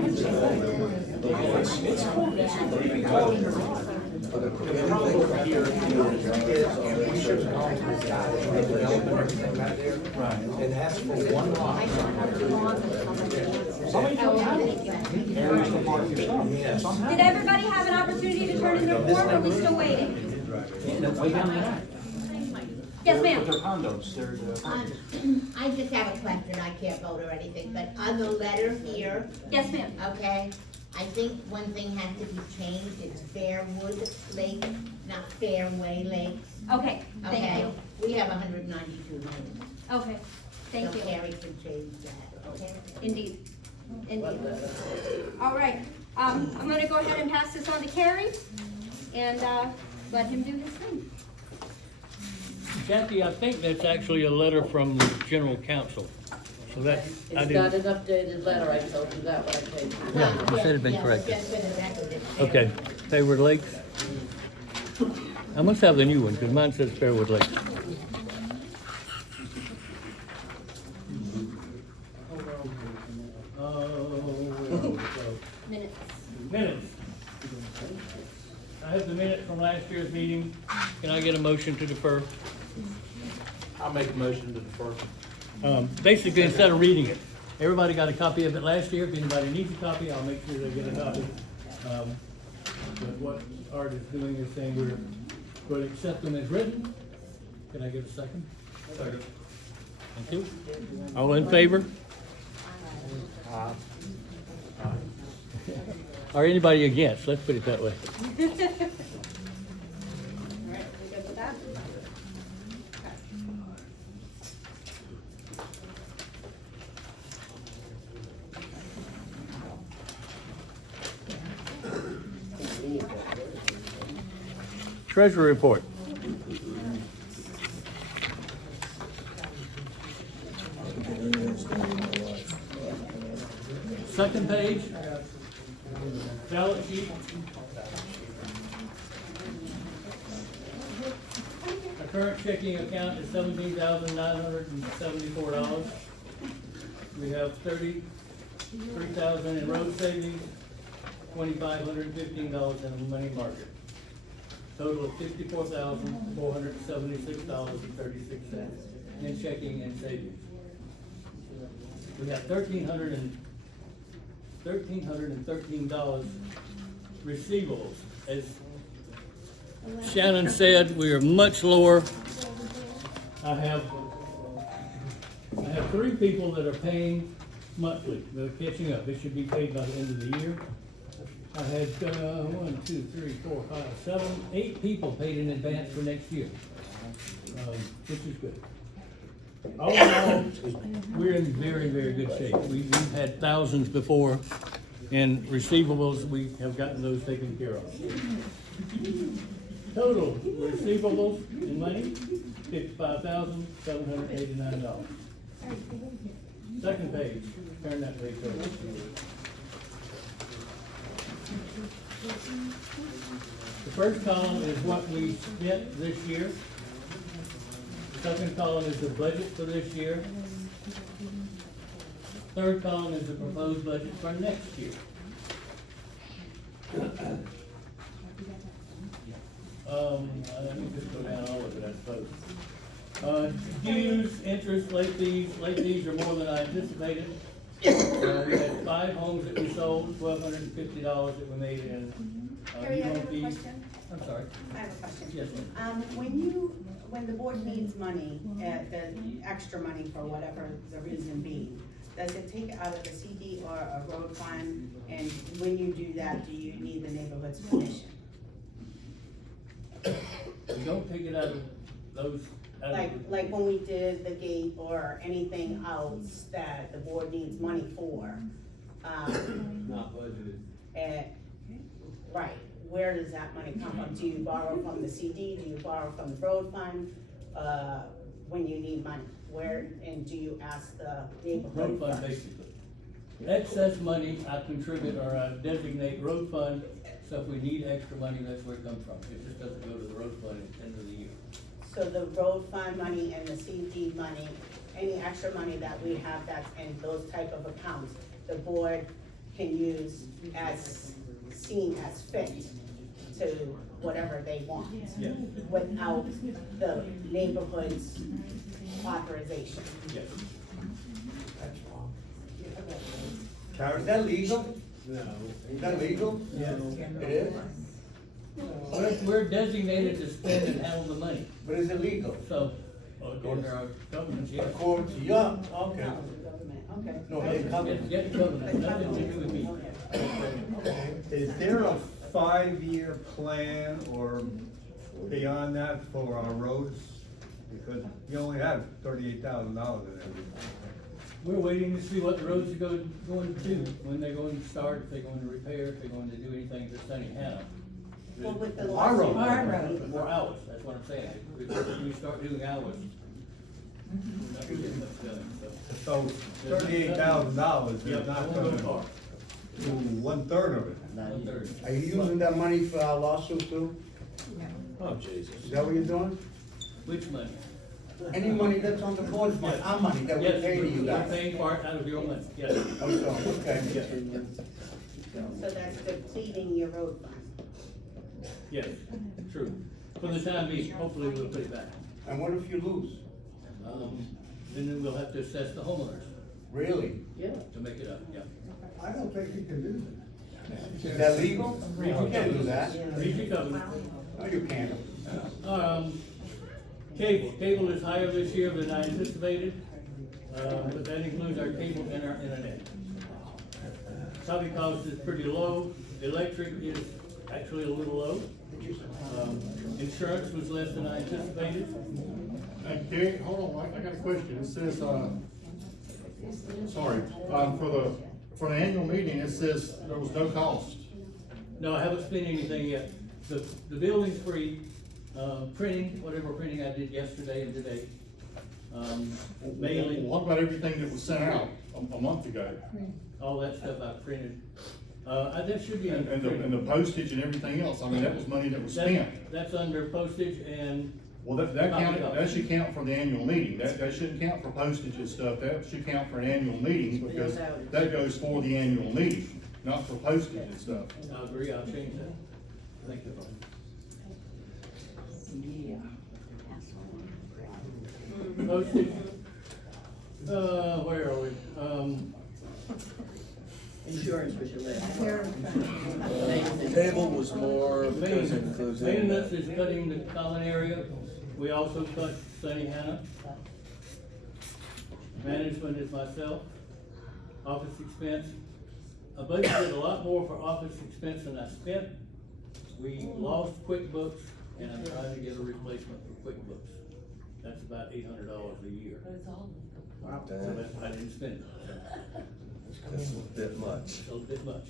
can see that. It's cool. The problem over here is, we should have gone to this guy, and asked for one lot. Somebody told me. Areas to park your stuff. Did everybody have an opportunity to turn in their form, or are we still waiting? Way down there. Yes, ma'am. They're condos, they're I just have a question, I can't vote or anything, but on the letter here. Yes, ma'am. Okay, I think one thing has to be changed, it's Fairwood Lake, not Fairway Lake. Okay, thank Okay, you. we have 192 homes. Okay, thank you. So Carrie can change that, okay? Indeed, indeed. All right, I'm gonna go ahead and pass this on to Carrie, and, let him do his thing. Jackie, I think that's actually a letter from the general counsel. So that, I It's got didn't, an updated letter, I told you that when I came. yeah, you said it'd been Yeah, corrected. just for the record, it's Okay, Hayward Lake, I must have the new one, because mine says Fairwood Lake. Minutes. Minutes. I have the minute from last year's meeting. Can I get a motion to defer? I'll make a motion to defer. Basically, instead of reading it, everybody got a copy of it last year. If anybody needs a copy, I'll make sure they get a copy. But what Art is doing is saying we're going to accept them as written. Can I get a second? Second. Thank you. All in favor? Or anybody against? Let's put it that way. All right, we good with that? Treasurer report. Second page, balance sheet. Our current checking account is $17,974. We have $33,000 in road savings, $2,515 in money market. Total of $54,476.36 in checking and savings. We have $1,313 receivables. As Shannon said, we are much lower. I have 3 people that are paying monthly. They're catching up. It should be paid by the end of the year. I had 1, 2, 3, 4, 5, 7, 8 people paid in advance for next year, which is good. All in all, we're in very, very good shape. We've had thousands before, and receivables, we have gotten those taken care of. Total receivables in money, $55,789. Second page, turn that page over. The first column is what we spent this year. The second column is the budget for this year. Third column is the proposed budget for next year. Let me just go down all of it, I suppose. Dues, interest, late fees are more than I anticipated. We had 5 homes that we sold, $1,250 that we made in Harry, I have a fees. question. I'm sorry. I have a question. Yes, ma'am. When the board needs money, the extra money for whatever the reason being, does it take it out of the CD or a road fund? And when you do that, do you need the neighborhood's permission? We don't take it out of those. Like when we did the gate or anything else that the board needs money for, Not budgeted. right, where does that money come from? Do you borrow from the CD, do you borrow from the road fund, when you need money? Where, and do you ask the neighborhood Road fund, first? basically. Excess money, I contribute or I designate road fund, so if we need extra money, that's where it comes from. It just doesn't go to the road fund at the end of the year. So the road fund money and the CD money, any extra money that we have that's in those type of accounts, the board can use as seen as fit to whatever they want. Yes. Without the neighborhood's authorization. Yes. Karen, is that legal? No. Is that legal? Yes. It is? We're designated to spend and handle the money, But is it legal? so, according to our government, yes. According to you, okay. Okay. No, they covered. Get government, nothing to do with me. Is there a 5-year plan or beyond that for our roads? Because you only have $38,000 in there. We're waiting to see what the roads are going to do, when they're going to start, if they're going to repair, if they're going to do anything for Sunny Hannah. Well, with the Our road. More hours, that's what I'm saying. If you start doing hours, we're not gonna get much done, so. So $38,000 Yep, is not won't gonna go far. do 1/3 of it. 1/3. Are you using that money for our lawsuit too? Oh, Jesus. Is that what you're doing? Which money? Any money that's on the board's money, our money that we Yes, pay to you we're guys. paying part out of your money, yes. Oh, so, okay. Yes. So that's depleting your road fund. Yes, true. For the time being, hopefully we'll put it back. And what if you lose? Then we'll have to assess the homeowners Really? Yeah. to make it up, yeah. I don't think you can do that. Is that legal? You can't do that. Read your covenant. No, you can't. Cable is higher this year than I anticipated, but that includes our cable and our internet. Coffee cost is pretty low, electric is actually a little low. Insurance was less than I anticipated. Gary, hold on, I got a question. It says, for the annual meeting, it says there was no cost. No, I haven't spent anything yet. The building's free, printing, whatever printing I did yesterday and today. Mailing. What about everything that was sent out a month ago? All that stuff I printed. That should be under. And the postage and everything else, I mean, that was money that was spent. That's under postage and. Well, that should count for the annual meeting, that shouldn't count for postage and stuff, that should count for an annual meeting, because that goes for the annual meeting, not for postage and stuff. I agree, I'll change that. Thank you. Postage, where are we? Insurance was your last. Cable was more because it includes. Maintenance is cutting the common area. We also cut Sunny Hannah. Management is myself. Office expense. I budgeted a lot more for office expense than I spent. We lost QuickBooks and I'm trying to get a replacement for QuickBooks. That's about $800 a year. Wow. I didn't spend it. That's a bit much. A little bit much.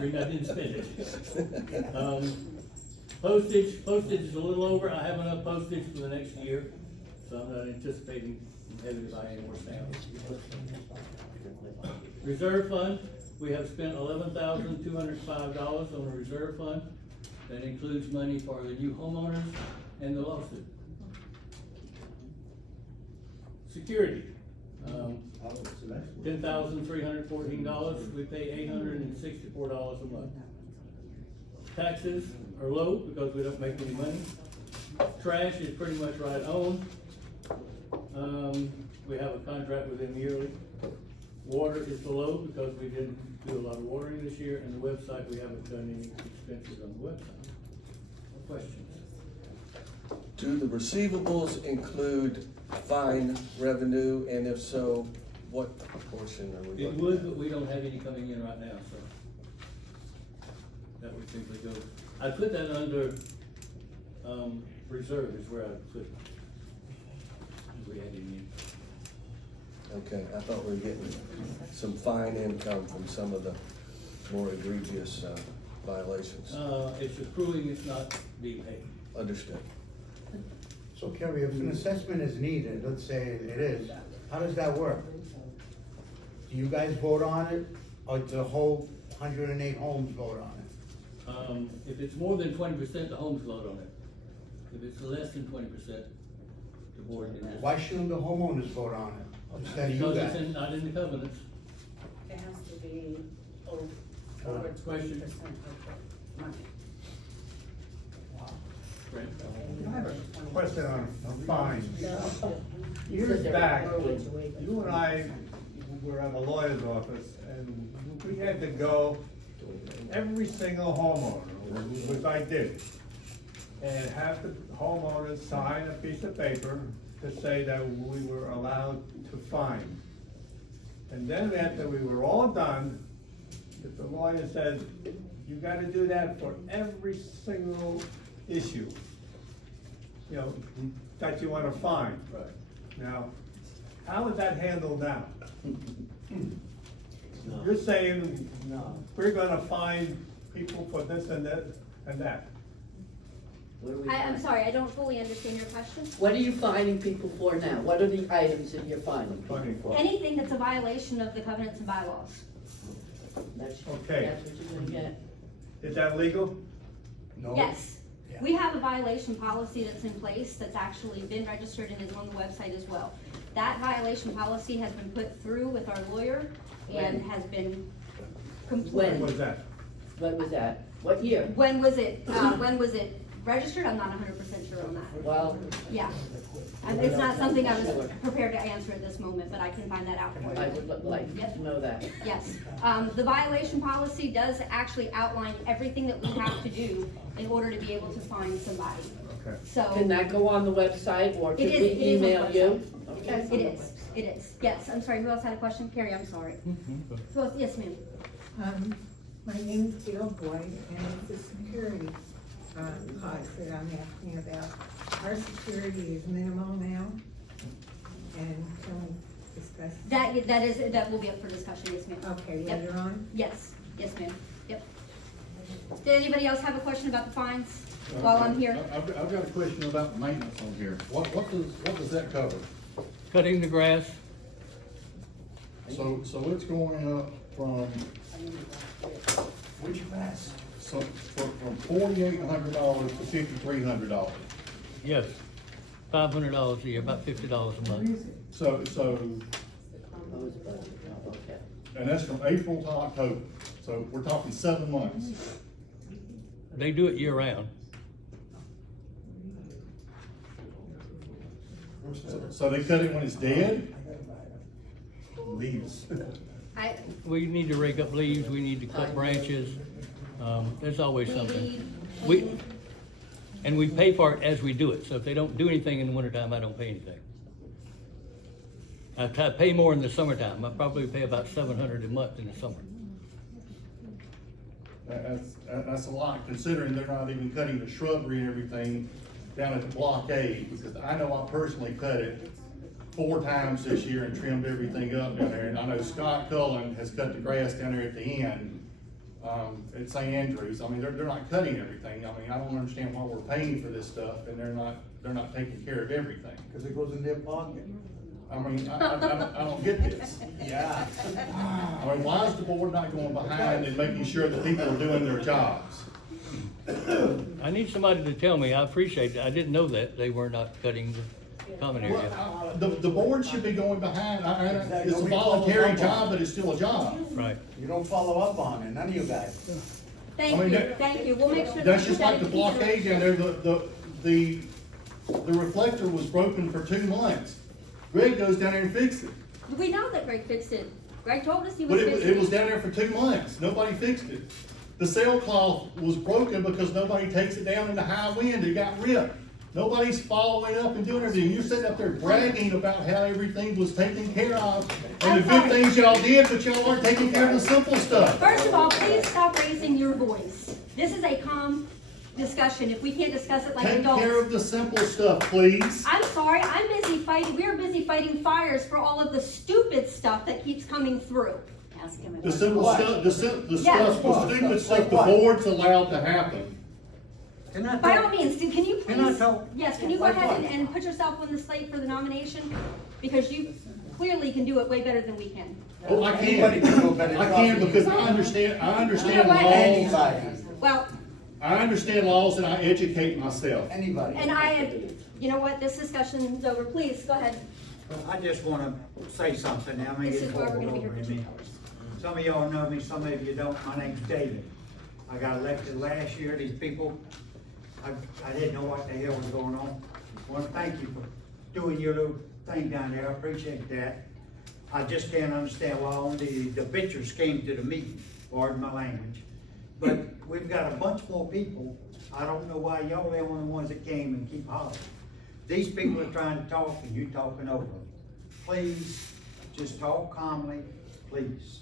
Reason I didn't spend it. Postage is a little over. I have enough postage for the next year, so I'm not anticipating having to buy any more stamps. Reserve fund, we have spent $11,205 on a reserve fund. That includes money for the new homeowners and the lawsuit. Security. $10,314, we pay $864 a month. Taxes are low because we don't make any money. Trash is pretty much right on. We have a contract with them yearly. Water is below because we didn't do a lot of watering this year, and the website, we haven't done any expenses on the website. Questions? Do the receivables include fine revenue, and if so, what portion are we It looking would, at? but we don't have any coming in right now, so. That would simply go, I put that under, reserve is where I put it. If we had any. Okay, I thought we were getting some fine income from some of the more egregious violations. It's accruing, it's not being paid. Understood. So Kerry, if an assessment is needed, let's say it is, how does that work? Do you guys vote on it, or the whole 108 homes vote on it? If it's more than 20%, the homes vote on it. If it's less than 20%, the board can just. Why shouldn't the homeowners vote on it, instead of you Because it's guys? not in the covenants. It has to be over Question? 20% of the money. Brent? I have a question on fines. Years back, you and I were at a lawyer's office, and we had to go to every single homeowner, which I did, and have the homeowner sign a piece of paper to say that we were allowed to fine. And then after we were all done, the lawyer said, you gotta do that for every single issue, you know, that you wanna fine. Right. Now, how is that handled now? You're saying, we're gonna fine people for this and that and that. I'm sorry, I don't fully understand your question. What are you fining people for now? What are the items that you're fining? Anything that's a violation of the covenants and bylaws. Okay. That's what you're gonna get. Is that legal? No. Yes. We have a violation policy that's in place that's actually been registered and is on the website as well. That violation policy has been put through with our lawyer and has been completed. When was that? When was that? What year? When was it registered? I'm not 100% sure on that. Well, Yeah. It's not something I was prepared to answer at this moment, but I can find that out for you. I would like to know that. Yes, the violation policy does actually outline everything that we have to do in order to be able to find somebody. Okay. So. Can that go on the website, or can It we is- it is on the email you? website. It is, yes, I'm sorry, who else had a question? Carrie, I'm sorry. Who else? Yes, ma'am. My name's Gail Boyd, and it's a security, cost that I'm asking about. Our security is minimal now, and can we discuss? That will be up for discussion, yes, ma'am. Okay, Yep. later on? Yes, ma'am, yep. Did anybody else have a question about the fines while I'm here? I've got a question about the maintenance on here. What does that cover? Cutting the grass, So it's going up from, Which pass? so, from $4,800 to $5,300. yes, $500 a year, about $50 a month. So, Okay. and that's from April to October. So we're talking 7 months. They do it year round. So they cut it when it's dead? Leaves. We need to rake up leaves, we need to cut branches, there's always something. And we pay for it as we do it, so if they don't do anything in the wintertime, I don't pay anything. I pay more in the summertime, I probably pay about $700 a month in the summer. That's a lot, considering they're not even cutting the shrubbery and everything down at the blockade, because I know I personally cut it 4 times this year and trimmed everything up down there. And I know Scott Cullen has cut the grass down there at the end, at St. Andrews. I mean, they're not cutting everything. I mean, I don't understand why we're paying for this stuff and they're not taking care of everything. Cause it goes in their pocket. I mean, I don't get this. Yeah. I mean, why is the board not going behind and making sure that people are doing their jobs? I need somebody to tell me, I appreciate it, I didn't know that, they were not cutting the common area. Well, the board should be going behind. It's a voluntary job, but it's still a job. Right. You don't follow up on it, none of you guys. Thank you, we'll make sure. That's that just we like the put that in blockade down there, the reflector was broken for 2 months. Greg goes down there and fixes it. We know that Greg fixed it. Greg told us he was But fixing it was down there for 2 months. Nobody fixed it. The sailcloth was broken because nobody takes it down in the high wind. It got ripped. Nobody's following up and doing everything. You're sitting up there bragging about how everything was taken care of and the good things y'all did, but y'all aren't taking care of the simple stuff. First of all, please stop raising your voice. This is a calm discussion. If we can't discuss it like Take adults. care of the simple stuff, please. I'm sorry, I'm busy fighting, we're busy fighting fires for all of the stupid stuff that keeps coming through. Ask him. The simple stuff, the stupid stuff the What? board's allowed to happen. By all means, can you Can I please, tell- yes, can you go Like ahead what? and put yourself on the slate for the nomination? Because you clearly can do it way better than we can. Oh, I Anybody can. can do a better I job can than you. because I understand You know what? laws. Anybody, Well, I understand laws and I educate myself. anybody. and you know what, this discussion's over, please, go ahead. I just wanna say something, now, maybe This is it's why we're over gonna be here for 2 me. hours. Some of y'all know me, some of you don't, my name's David. I got elected last year, these people, I didn't know what the hell was going on. Wanna thank you for doing your little thing down there, I appreciate that. I just can't understand why only the bitches came to the meeting, pardon my language. But we've got a bunch more people, I don't know why y'all the only ones that came and keep hollering. These people are trying to talk and you talking over them. Please, just talk calmly, please.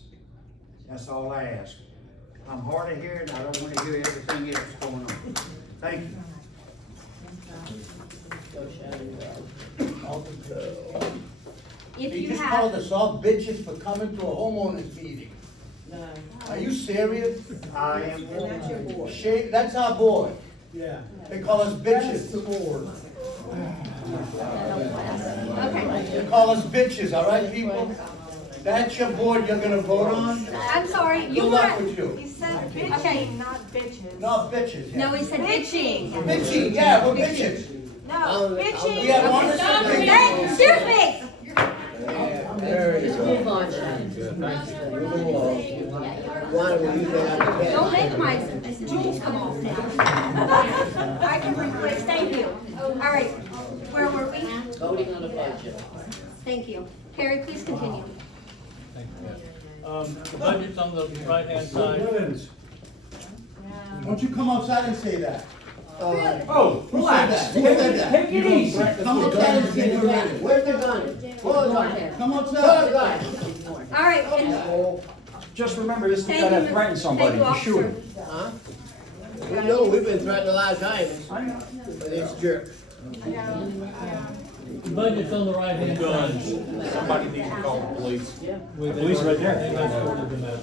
That's all I ask. I'm hard of hearing, I don't wanna hear everything else going on. Thank you. If You you just called have, us all bitches for coming to a homeowners meeting. No. Are you serious? I am. Shame, that's our board. Yeah. They call us That's the bitches. board. okay, They call us bitches, all right, people? That's your board you're gonna vote on? I'm sorry, you Good were. luck with you. He said Okay. bitching, not bitches. No, bitches. yeah. No, he said bitching. Bitchy, yeah, we're bitches. No, bitching. We have honest opinions. Hey, excuse me. Just move on, Shannon. Don't make my jewels come off now. I can replace, thank you. All right, where were we? Voting on a budget. Thank you. Carrie, please continue. Thank you. The budget's on the right-hand side. Don't you come outside and say that. Oh, Who said that? Who said that? Take it easy. Come outside and say that. Where's the gun? Pull the gun. Come Pull the outside. gun. All right, and Just remember, this is the thank guy you, that threatened somebody, thank you, you shoot officer. him. Huh? We know, we've been threatened a lot of times, I know. but it's jerk. The budget's on the right-hand side. Somebody needs to call the police. We've Police right there. They've escorted them out.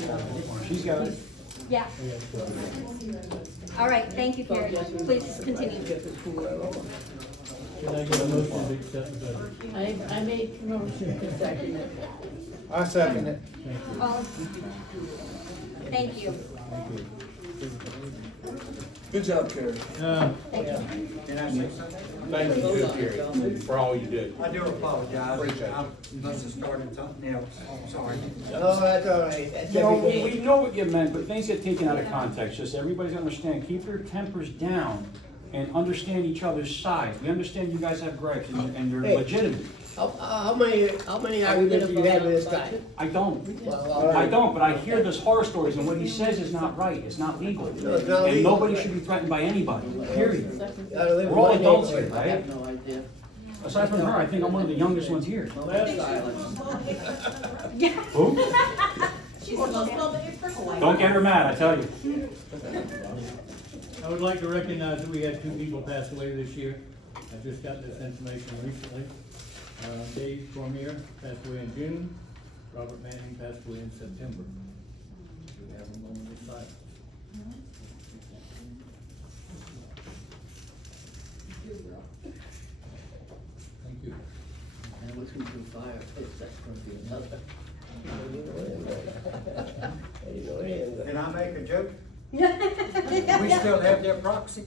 She's got it. Yeah. All right, thank you, Carrie. Please continue. Can I get a motion to accept the budget? I made the motion to second it. I second it. All- Thank you. Good job, Carrie. Can I say something? Thank you, too, Gary, for all you do. I do apologize. Appreciate it. I must have started something else. I'm sorry. No, that's all right, that's You know, every day. we know what you meant, but things get taken out of context, just everybody's understand, keep your tempers down and understand each other's sides. We understand you guys have gripes and they're Hey. legitimate. How many arguments have you had with this guy? I don't. Well, all I right. don't, but I hear those horror stories and what he says is not right, it's not legal. No, it's not And legal. nobody should be threatened by anybody, period. You gotta live We're all in my adults here, neighborhood. I right? have no idea. Aside from her, I think I'm one of the youngest ones here. Yeah. Who? Don't get her mad, I tell you. I would like to recognize that we had 2 people pass away this year. I just got this information recently. Dave Cormier passed away in June. Robert Manning passed away in September. Do we have a moment of silence? Thank you. And what's going to do fire pits, that's going to be another. Can I make a joke? We still have that proxy?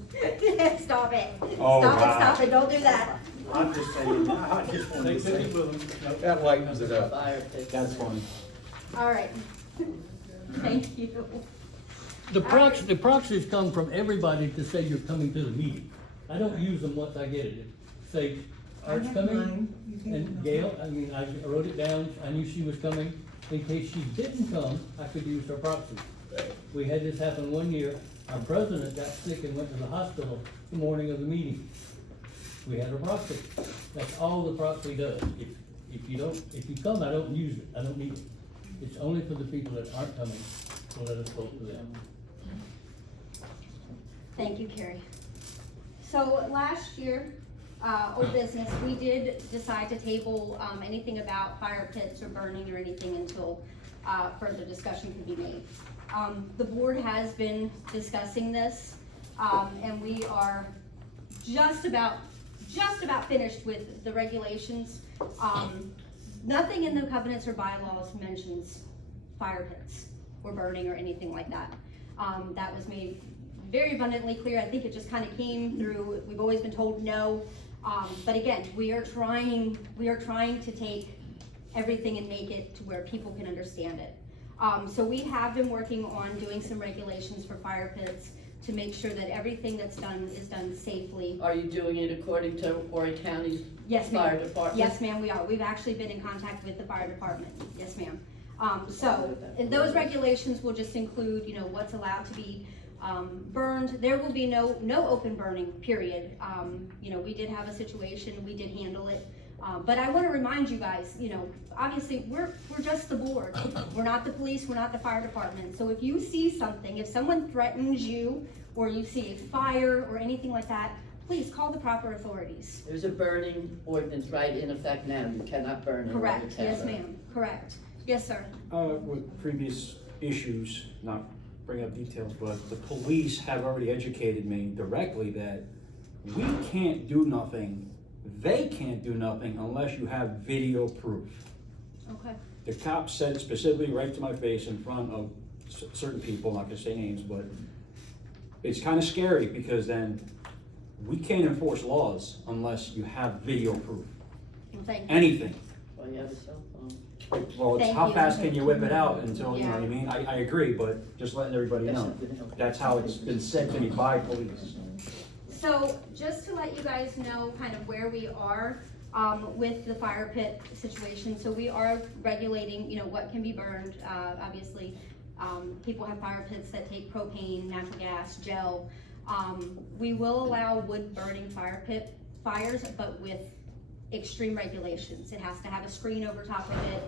Stop it. Oh, Stop wow. it, stop it, don't do that. I'm just saying, I just wanted They to took say. it with them. That lightens it up. Fire pits. That's funny. All right. Thank you. The proxies come from everybody to say you're coming to the meeting. I don't use them once I get it. Say, Art's have coming, mine. You can and have Gail, I mean, I wrote it down, I knew she was coming. In case she didn't come, I could use her proxy. We had this happen one year, our president got sick and went to the hospital the morning of the meeting. We had a proxy. That's all the proxy does. If you come, I don't use it, I don't need it. It's only for the people that aren't coming, so let us vote for them. Thank you, Carrie. So last year, old business, we did decide to table anything about fire pits or burning or anything until further discussion could be made. The board has been discussing this, and we are just about finished with the regulations. Nothing in the covenants or bylaws mentions fire pits or burning or anything like that. That was made very abundantly clear. I think it just kind of came through, we've always been told no. But again, we are trying to take everything and make it to where people can understand it. So we have been working on doing some regulations for fire pits to make sure that everything that's done is done safely. Are you doing it according to Horry County's Yes, fire ma'am. department? Yes, ma'am, we are. We've actually been in contact with the fire department. Yes, ma'am. So and those regulations will just include, you know, what's allowed to be burned. There will be no open burning, period. You know, we did have a situation, we did handle it. But I want to remind you guys, you know, obviously we're just the board. We're not the police, we're not the fire department. So if you see something, if someone threatens you, or you see a fire or anything like that, please call the proper authorities. There's a burning ordinance right in effect now, you cannot burn in Correct, the town. yes ma'am, correct. Yes, sir. With previous issues, not bring up details, but the police have already educated me directly that we can't do nothing, they can't do nothing unless you have video proof. Okay. The cop said specifically right to my face in front of certain people, not gonna say names, but it's kind of scary because then we can't enforce laws unless you have video proof. Well, thank you. Anything. Well, you have a cell phone. Well, it's Thank how you. fast can you whip it out until, you know Yeah. what I mean? I agree, but just letting everybody know. That's how it's been said to me by police. So just to let you guys know kind of where we are with the fire pit situation. So we are regulating, you know, what can be burned. Obviously, people have fire pits that take propane, natural gas, gel. We will allow wood burning fire pit fires, but with extreme regulations. It has to have a screen over top of it.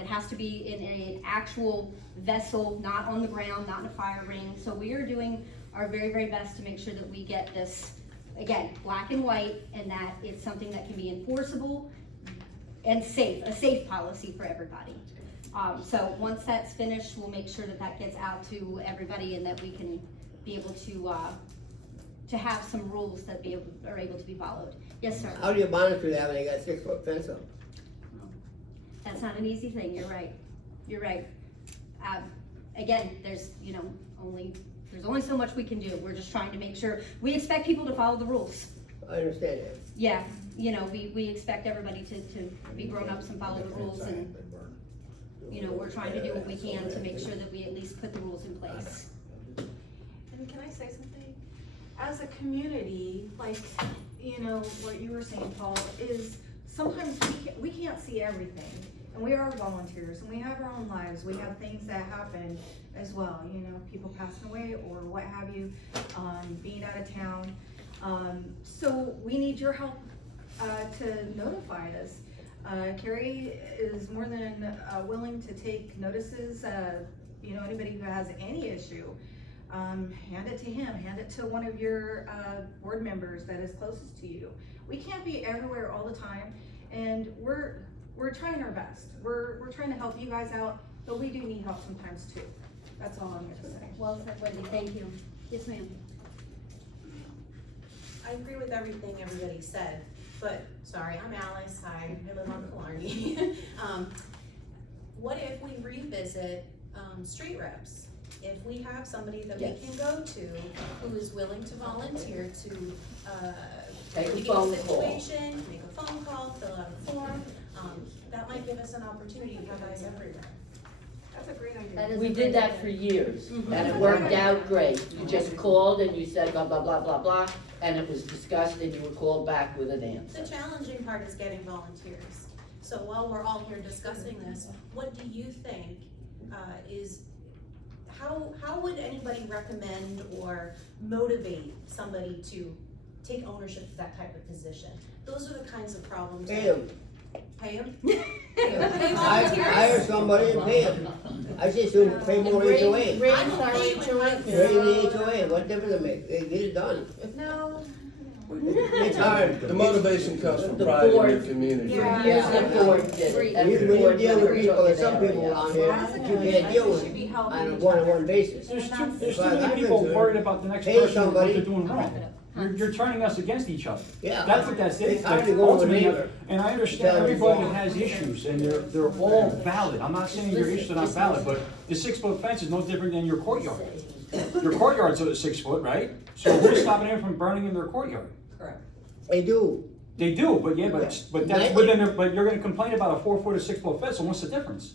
It has to be in an actual vessel, not on the ground, not in a fire ring. So we are doing our very, very best to make sure that we get this, again, black and white, and that it's something that can be enforceable and safe, a safe policy for everybody. So once that's finished, we'll make sure that that gets out to everybody and that we can be able to have some rules that are able to be followed. Yes, sir? How do you monitor that when they got a 6-foot fence up? That's not an easy thing, you're right, you're right. Again, there's only so much we can do. We're just trying to make sure, we expect people to follow the rules. I understand that. Yeah, you know, we expect everybody to be grown-ups and follow the rules, and, you know, we're trying to do what we can to make sure that we at least put the rules in place. And can I say something? As a community, like, you know, what you were saying, Paul, is sometimes we can't see everything. And we are volunteers and we have our own lives. We have things that happen as well, you know, people passing away or what have you, being out of town. So we need your help to notify us. Carrie is more than willing to take notices. You know, anybody who has any issue, hand it to him, hand it to one of your board members that is closest to you. We can't be everywhere all the time, and we're trying our best. We're trying to help you guys out, but we do need help sometimes too. That's all I'm gonna say. Well said, Wendy, thank you. Yes, ma'am. I agree with everything everybody said, but, sorry, I'm Alice, hi, I live on Killarney. What if we revisit, street reps? If we have somebody that we can go to who is willing to volunteer to, Take a remediate phone the call. situation, make a phone call, fill out a form, that might give us an opportunity to have eyes everywhere. That's a great idea. That is We a did great that idea. for years, Mhm. and it worked out great. You just called and you said blah, blah, blah, blah, blah, and it was discussed and you were called back with an answer. The challenging part is getting volunteers. So while we're all here discussing this, what do you think how would anybody recommend or motivate somebody to take ownership of that type of position? Those are the kinds of problems. Pay them. Pay them? Hire somebody and pay them. I just assume pay more HOA. I'm okay with my Raise the HOA, what difference it make? They get it done. No. It's hard. The motivation comes from The pride in your board. community. Yeah. Years the board did it. When Every you board deal with member people, took there's it some every people year. around here As a that you community, can't deal we with should be helping on a each one-on-one basis. There's As too far as many I'm people concerned, worried about the next pay person, what somebody. they're doing wrong. You're turning us against each other. Yeah. That's what that's, It's it's hard like to go with a ultimately, neighbor. and I understand Tell them everybody wrong. has issues, and they're all valid. I'm not saying your issues are not valid, but the 6-foot fence is no different than your courtyard. Your courtyard's 6 foot, right? So who's stopping them from burning in their courtyard? Correct. They do. They do, but yeah, but that's within their, but you're gonna complain about a 4-foot or 6-foot fence, so what's the difference?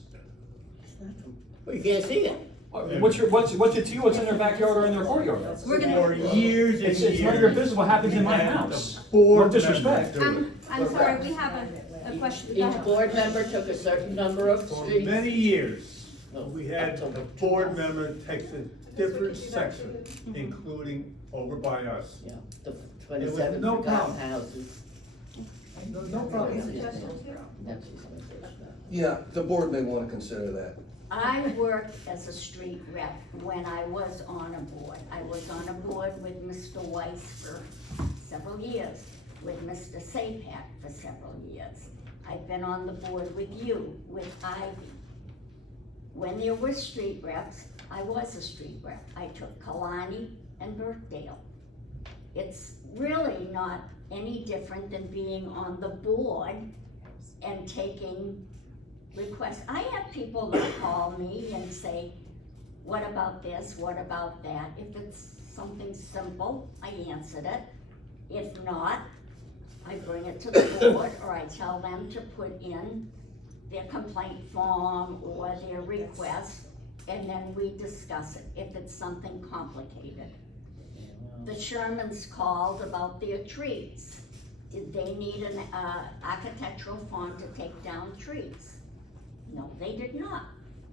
Well, you can't see it. What's it to you, what's in their backyard or in their courtyard? We're gonna. For years and years. It's none of your business what happens in my house. No Board disrespect. members. I'm sorry, we have a question. Go Each ahead. board member took a certain number of For streets. many years, we had a board member takes a different section, including over by us. Yeah, the There 27 was no forgotten problem. houses. No problem. That's just my first. Yeah, the board may want to consider that. I worked as a street rep when I was on a board. I was on a board with Mr. Weiss for several years, with Mr. Sapat for several years. I've been on the board with you, with Ivy. When there were street reps, I was a street rep. I took Kalani and Birkdale. It's really not any different than being on the board and taking requests. I have people that call me and say, what about this, what about that? If it's something simple, I answered it. If not, I bring it to the board, or I tell them to put in their complaint form or their request, and then we discuss it if it's something complicated. The Shermans called about their trees. Did they need an architectural firm to take down trees? No, they did not.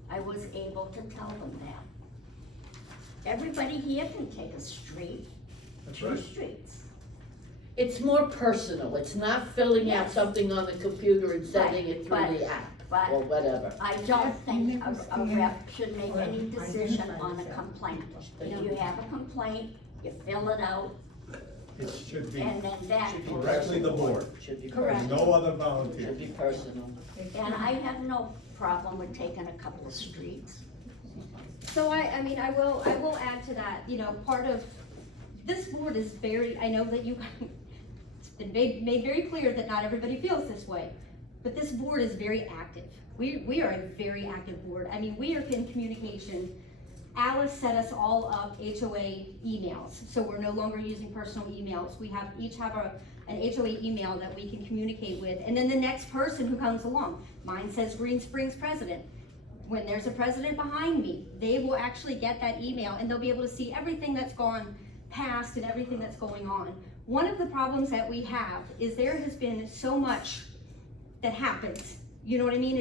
I was able to tell them that. Everybody here can take a street, two streets. It's more personal, it's not filling out something on the computer and sending it through the app, or whatever. I don't think a rep should make any decision on a complaint. If you have a complaint, you fill it out, It should be and then that. directly the board. Should be Correct. No other volunteer. Should be personal. And I have no problem with taking a couple of streets. So I mean, I will add to that, you know, part of, this board is very, I know that you, it's been made very clear that not everybody feels this way, but this board is very active. We are a very active board. I mean, we are in communication. Alice set us all up HOA emails, so we're no longer using personal emails. We each have an HOA email that we can communicate with, and then the next person who comes along. Mine says Green Springs president. When there's a president behind me, they will actually get that email and they'll be able to see everything that's gone past and everything that's going on. One of the problems that we have is there has been so much that happens, you know what I mean?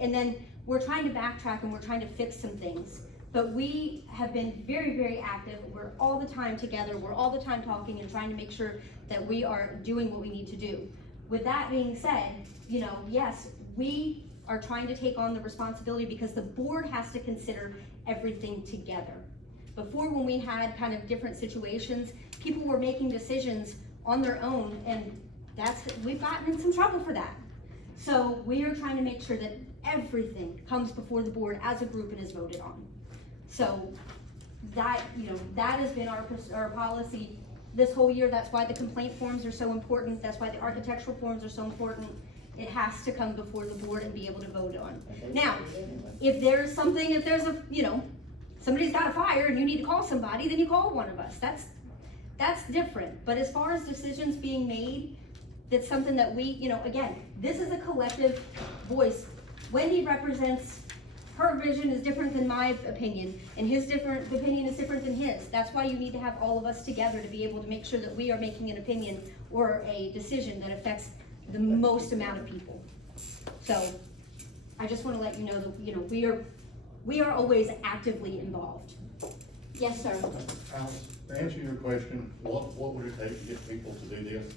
And then we're trying to backtrack and we're trying to fix some things. But we have been very, very active. We're all the time together. We're all the time talking and trying to make sure that we are doing what we need to do. With that being said, you know, yes, we are trying to take on the responsibility because the board has to consider everything together. Before, when we had kind of different situations, people were making decisions on their own, and we've gotten in some trouble for that. So we are trying to make sure that everything comes before the board as a group and is voted on. So that, you know, that has been our policy this whole year. That's why the complaint forms are so important. That's why the architectural forms are so important. It has to come before the board and be able to vote on. Now, if there's you know, somebody's got a fire and you need to call somebody, then you call one of us. That's different. But as far as decisions being made, that's something that we, you know, again, this is a collective voice. Wendy represents, her vision is different than my opinion, and opinion is different than his. That's why you need to have all of us together to be able to make sure that we are making an opinion or a decision that affects the most amount of people. So I just want to let you know that, you know, we are always actively involved. Yes, sir. Alice, to answer your question, what would it take to get people to do this?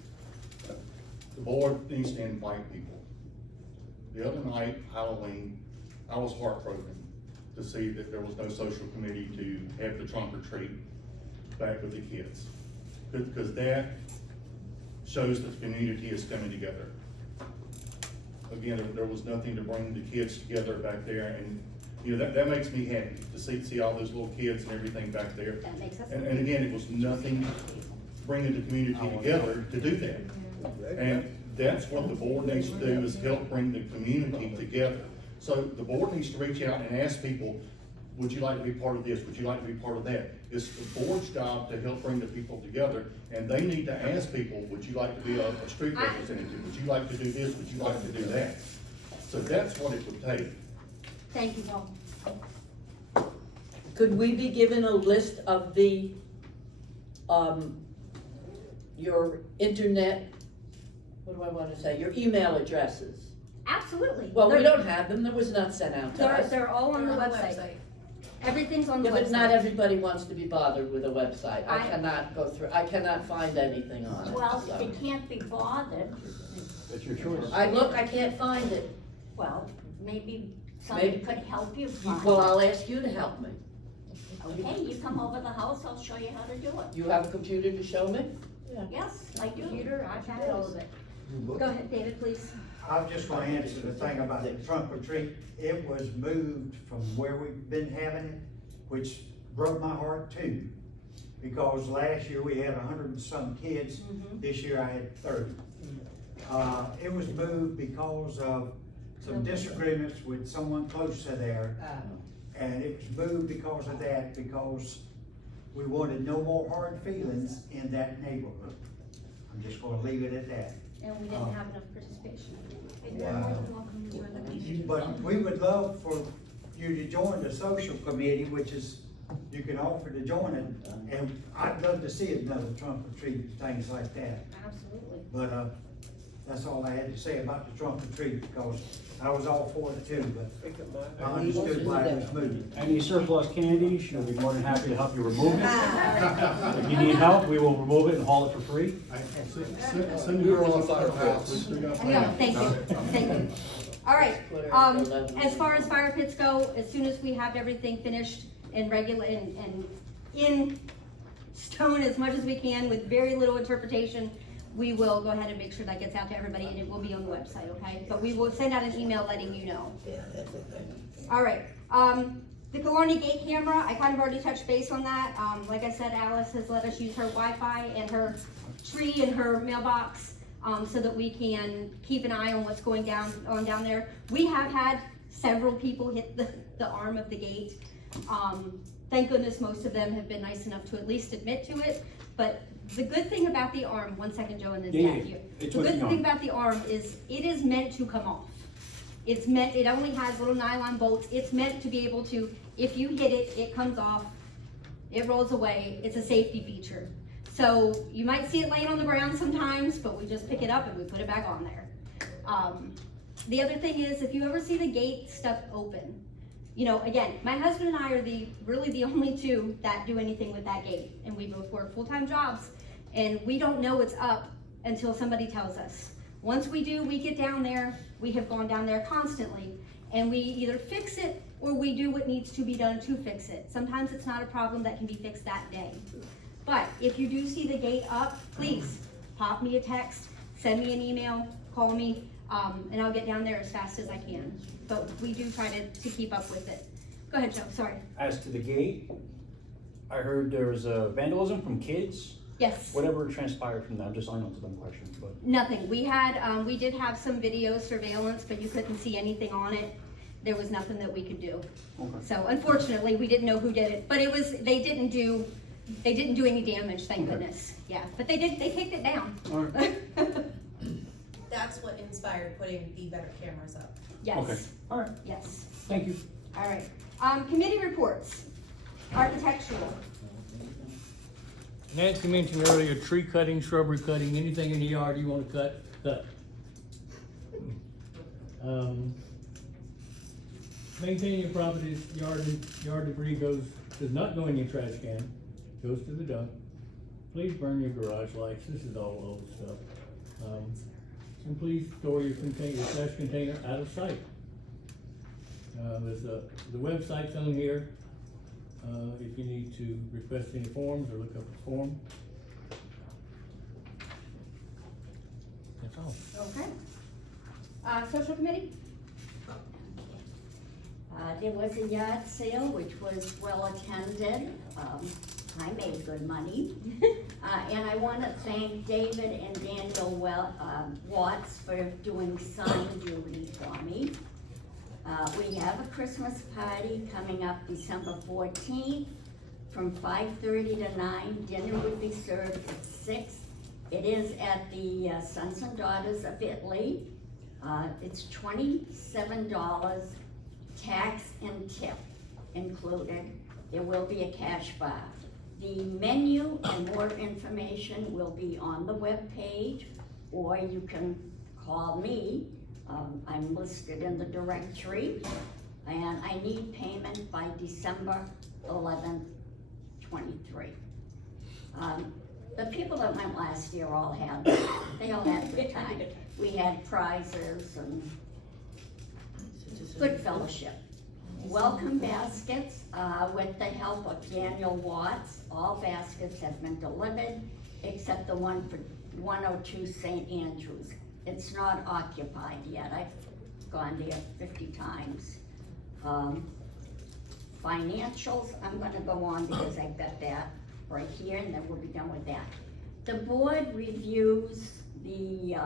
The board needs to invite people. The other night, Halloween, I was heartbroken to see that there was no social committee to have the trunk or treat back with the kids. Because that shows that the community is coming together. Again, there was nothing to bring the kids together back there, and you know, that makes me happy to see all those little kids and everything back there. That makes us And again, it was nothing bringing the community together to do that. And that's what the board needs to do, is help bring the community together. So the board needs to reach out and ask people, would you like to be part of this? Would you like to be part of that? It's the board's job to help bring the people together, and they need to ask people, would you like to be a street representative? Would you like to do this? Would you like to do that? So that's what it would take. Thank you, Paul. Could we be given a list of the, your internet, what do I want to say, your email addresses? Absolutely. Well, we don't have them, there was not sent out to us. They're all on the website. Everything's on the Yeah, website. but not everybody wants to be bothered with a website. I I- cannot go through, I cannot find anything on it. Well, so. if you can't be bothered, That's your choice. I look, I can't find it. well, maybe somebody Maybe- could help you find Well, it. I'll ask you to help me. Okay, you come over the house, I'll show you how to do it. You have a computer to show me? Yes, I do. Computer, iPad, all of it. Go ahead, David, please. I'm just gonna answer the thing about the trunk or treat. It was moved from where we've been having it, which broke my heart too. Because last year we had 100 and some kids, this year I had 30. It was moved because of some disagreements with someone close to there. And it was moved because of that, because we wanted no more hard feelings in that neighborhood. I'm just gonna leave it at that. And we didn't have enough participation. But we would love for you to join the social committee, which is, you can offer to join it. And I'd love to see another trunk or treat, things like that. Absolutely. But, that's all I had to say about the trunk or treat, because I was all for it too, but I understood why it was moved. Any surplus candy, she'll be more than happy to help you remove it. If you need help, we will remove it and haul it for free. Send her on firehouse. Yeah, thank you, thank you. All right, as far as fire pits go, as soon as we have everything finished and regular, and in stone as much as we can with very little interpretation, we will go ahead and make sure that gets out to everybody, and it will be on the website, okay? But we will send out an email letting you know. All right, the Killarney gate camera, I kind of already touched base on that. Like I said, Alice has let us use her Wi-Fi and her tree and her mailbox, so that we can keep an eye on what's going down there. We have had several people hit the arm of the gate. Thank goodness most of them have been nice enough to at least admit to it, but the good thing about the arm, one second, Joe, and then Patio. The good thing about the arm is it is meant to come off. It only has little nylon bolts. It's meant to be able to, if you hit it, it comes off, it rolls away. It's a safety feature. So you might see it laying on the ground sometimes, but we just pick it up and we put it back on there. The other thing is, if you ever see the gate stuck open, you know, again, my husband and I are really the only two that do anything with that gate, and we both work full-time jobs, and we don't know it's up until somebody tells us. Once we do, we get down there, we have gone down there constantly, and we either fix it or we do what needs to be done to fix it. Sometimes it's not a problem that can be fixed that day. But if you do see the gate up, please pop me a text, send me an email, call me, and I'll get down there as fast as I can. But we do try to keep up with it. Go ahead, Joe, sorry. As to the gate, I heard there was vandalism from kids. Yes. Whatever transpired from that, just I know it's a dumb question, but. Nothing. We did have some video surveillance, but you couldn't see anything on it. There was nothing that we could do. Okay. So unfortunately, we didn't know who did it, but they didn't do any damage, thank goodness. Yeah, but they kicked it down. All right. That's what inspired putting the better cameras up. Yes. Okay. All right. Yes. Thank you. All right. Committee reports. Architectural. Nancy mentioned earlier, tree cutting, shrubbery cutting, anything in the yard you wanna cut. Maintaining your property's yard debris does not go in your trash can, goes to the dump. Please burn your garage lights, this is all old stuff. And please store your trash container out of sight. There's the website's on here, if you need to request any forms or look up a form. That's all. Okay. Social committee? There was a yard sale which was well attended. I made good money. And I want to thank David and Daniel Watts for doing sign duty for me. We have a Christmas party coming up December 14th from 5:30 to 9. Dinner will be served at 6. It is at the Sons and Daughters of Italy. It's $27, tax and tip included. There will be a cash bar. The menu and more information will be on the webpage, or you can call me. I'm listed in the directory, and I need payment by December 11th, 23. The people that went last year all had a good time. We had prizes and good fellowship. Welcome baskets, with the help of Daniel Watts. All baskets have been delivered, except the one for 102 St. Andrews. It's not occupied yet. I've gone there 50 times. Financials, I'm gonna go on because I've got that right here, and then we'll be done with that. The board reviews the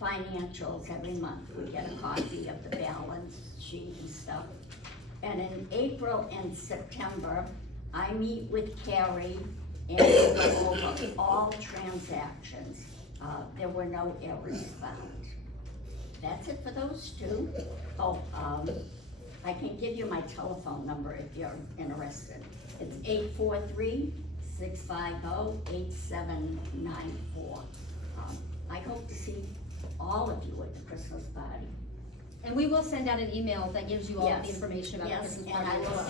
financials every month. We get a copy of the balance sheet and stuff. And in April and September, I meet with Carrie and we go over all transactions. There were no errors found. That's it for those two. Oh, I can give you my telephone number if you're interested. It's 843-650-8794. I hope to see all of you at the Christmas party. And we will send out an email that gives you all of the Yes. information about the Yes, Christmas and party. I will.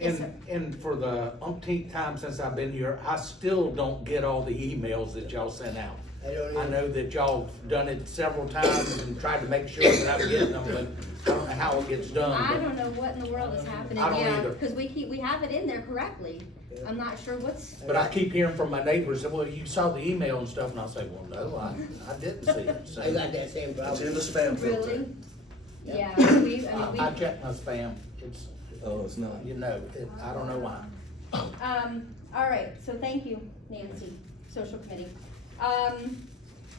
Yes, sir. And for the umpteenth time since I've been here, I still don't get all the emails that y'all send out. I know that y'all done it several times and tried to make sure that I'm getting them, but I don't know how it gets done. I but- don't know what in the world is happening, I don't yeah, either. because we have it in there correctly. I'm not sure what's. But I keep hearing from my neighbors, well, you saw the email and stuff, and I say, well, no, I didn't see it. So- I got that same problem. It's in the spam filter. Really? Yeah, I check my spam, it's, Oh, it's not. you know, I don't know why. All right, so thank you, Nancy, social committee.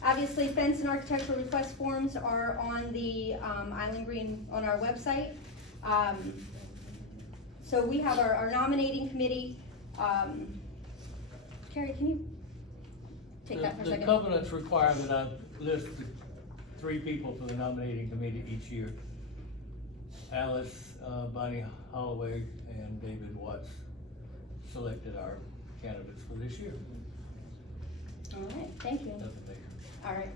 Obviously, fence and architectural request forms are on the, Island Green, on our website. So we have our nominating committee. Carrie, can you take that for a The second? covenants require that I list 3 people for the nominating committee each year. Alice, Bonnie Holloway, and David Watts selected our candidates for this year. All right, thank you. Nothing major. All right,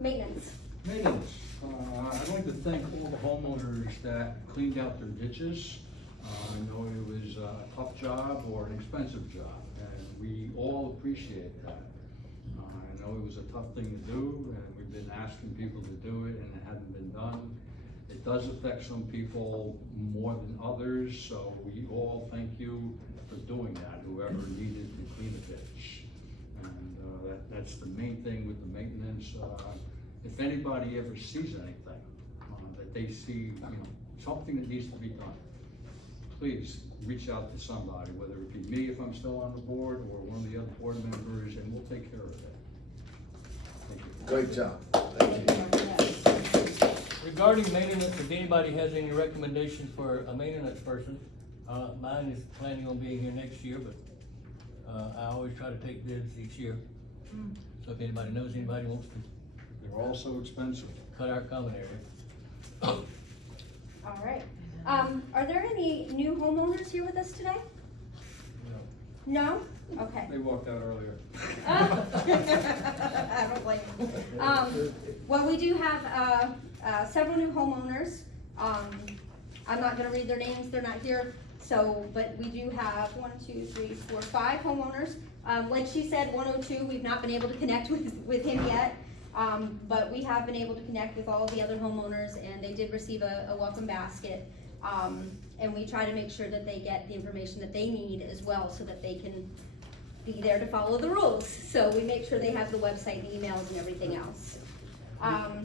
maintenance. Maintenance, I'd like to thank all the homeowners that cleaned out their ditches. I know it was a tough job or an expensive job, and we all appreciate that. I know it was a tough thing to do, and we've been asking people to do it, and it hasn't been done. It does affect some people more than others, so we all thank you for doing that, whoever needed to clean a ditch. And that's the main thing with the maintenance. If anybody ever sees anything, that they see, something that needs to be done, please reach out to somebody, whether it be me if I'm still on the board or one of the other board members, and we'll take care of it. Thank you. Great job. Regarding maintenance, if anybody has any recommendations for a maintenance person, mine is planning on being here next year, but I always try to take bids each year. So if anybody knows anybody wants to. They're all so expensive. Cut our common area. All right. Are there any new homeowners here with us today? No? Okay. They walked out earlier. I don't blame you. Well, we do have, several new homeowners. I'm not gonna read their names, they're not here. So, but we do have 5 homeowners. Like she said, 102, we've not been able to connect with him yet. But we have been able to connect with all of the other homeowners, and they did receive a welcome basket. And we try to make sure that they get the information that they need as well, so that they can be there to follow the rules. So we make sure they have the website, the emails, and everything else. All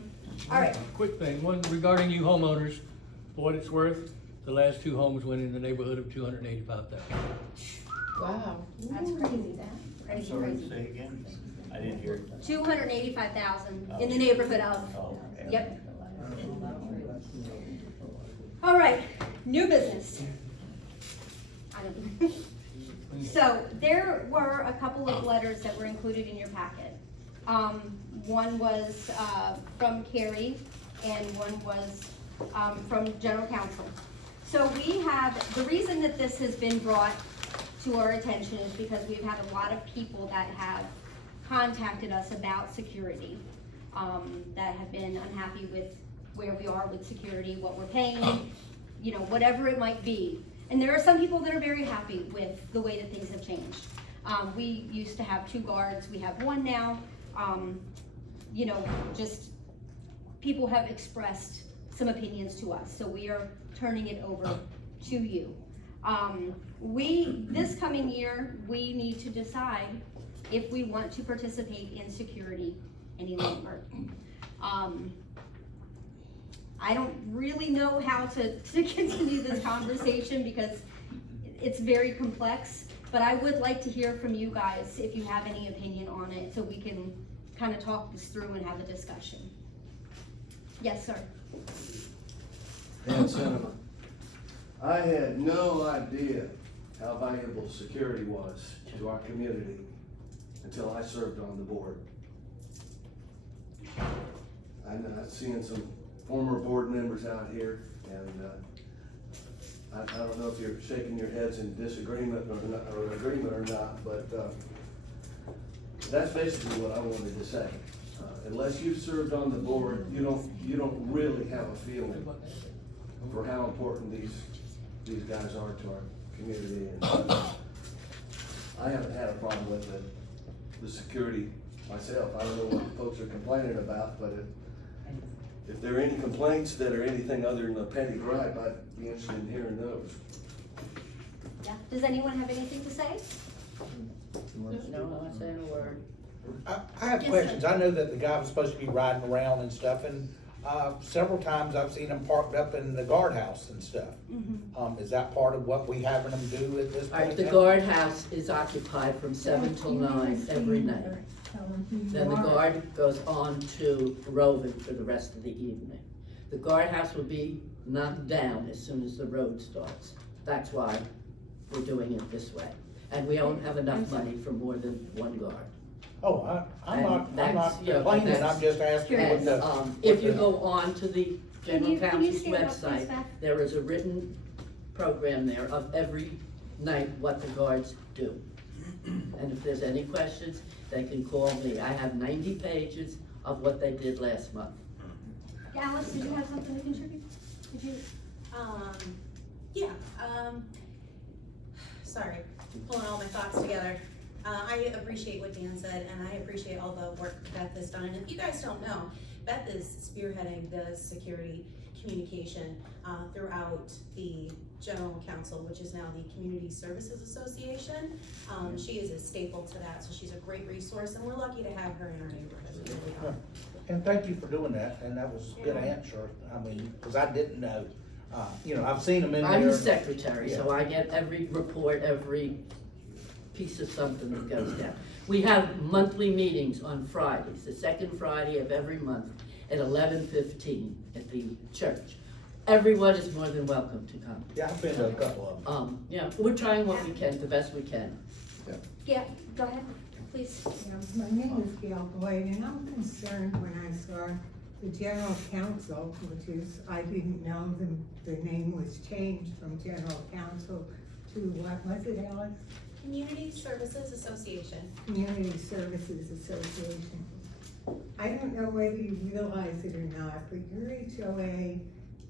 right. Quick thing, one regarding you homeowners, for what it's worth, the last 2 homes went in the neighborhood of $285,000. Wow. That's crazy, crazy. Say again? I didn't hear it. 285,000 in the neighborhood of. Oh, okay. Yep. All right, new business. I don't know. So there were a couple of letters that were included in your packet. One was from Carrie, and one was from General Counsel. So we have, the reason that this has been brought to our attention is because we've had a lot of people that have contacted us about security, that have been unhappy with where we are with security, what we're paying, whatever it might be. And there are some people that are very happy with the way that things have changed. We used to have 2 guards, we have 1 now. Just people have expressed some opinions to us, so we are turning it over to you. This coming year, we need to decide if we want to participate in security any longer. I don't really know how to continue this conversation because it's very complex, but I would like to hear from you guys if you have any opinion on it, so we can kind of talk this through and have a discussion. Yes, sir. Dan Cinema. I had no idea how valuable security was to our community until I served on the board. I'm seeing some former board members out here, and I don't know if you're shaking your heads in disagreement or not, or agreement or not, but that's basically what I wanted to say. Unless you've served on the board, you don't really have a feeling for how important these guys are to our community. And I haven't had a problem with the security myself. I don't know what folks are complaining about, but if there are any complaints that are anything other than a petty gripe, I'd be interested in hearing those. Yeah, does anyone have anything to say? No, not saying a word. I have Yes, questions. sir. I know that the guy was supposed to be riding around and stuff, and several times I've seen him parked up in the guardhouse and stuff. Is that part of what we having him do at this All right, point? the now? guardhouse is occupied from 7 till 9 every night. Then the guard goes on to roving for the rest of the evening. The guardhouse will be knocked down as soon as the road starts. That's why we're doing it this way. And we don't have enough money for more than one guard. Oh, I'm not complaining, I'm just asking what And, the. if you go on to the general Can you counsel's stand up, please, website, Beth? there is a written program there of every night what the guards do. And if there's any questions, they can call me. I have 90 pages of what they did last month. Alice, did you have something to contribute? Did you? Yeah, sorry, pulling all my thoughts together. I appreciate what Dan said, and I appreciate all the work Beth has done. And if you guys don't know, Beth is spearheading the security communication throughout the general council, which is now the Community Services Association. She is a staple to that, so she's a great resource, and we're lucky to have her in our neighborhood. We really are. And thank you for doing that, and that was a good answer. I mean, because I didn't know. I've seen them in there. I'm the secretary, Yeah. so I get every report, every piece of something that goes down. We have monthly meetings on Fridays, the second Friday of every month at 11:15 at the church. Everyone is more than welcome to come. Yeah, I've been to a couple of them. Yeah, we're trying what we can, the best we can. Yeah, go ahead, please. Yeah, my name is Gail Boyd, and I'm concerned when I saw the general counsel, which is, I didn't know the name was changed from general counsel to what was it, Alice? Community Services Association. Community Services Association. I don't know whether you realize it or not, but your HOA,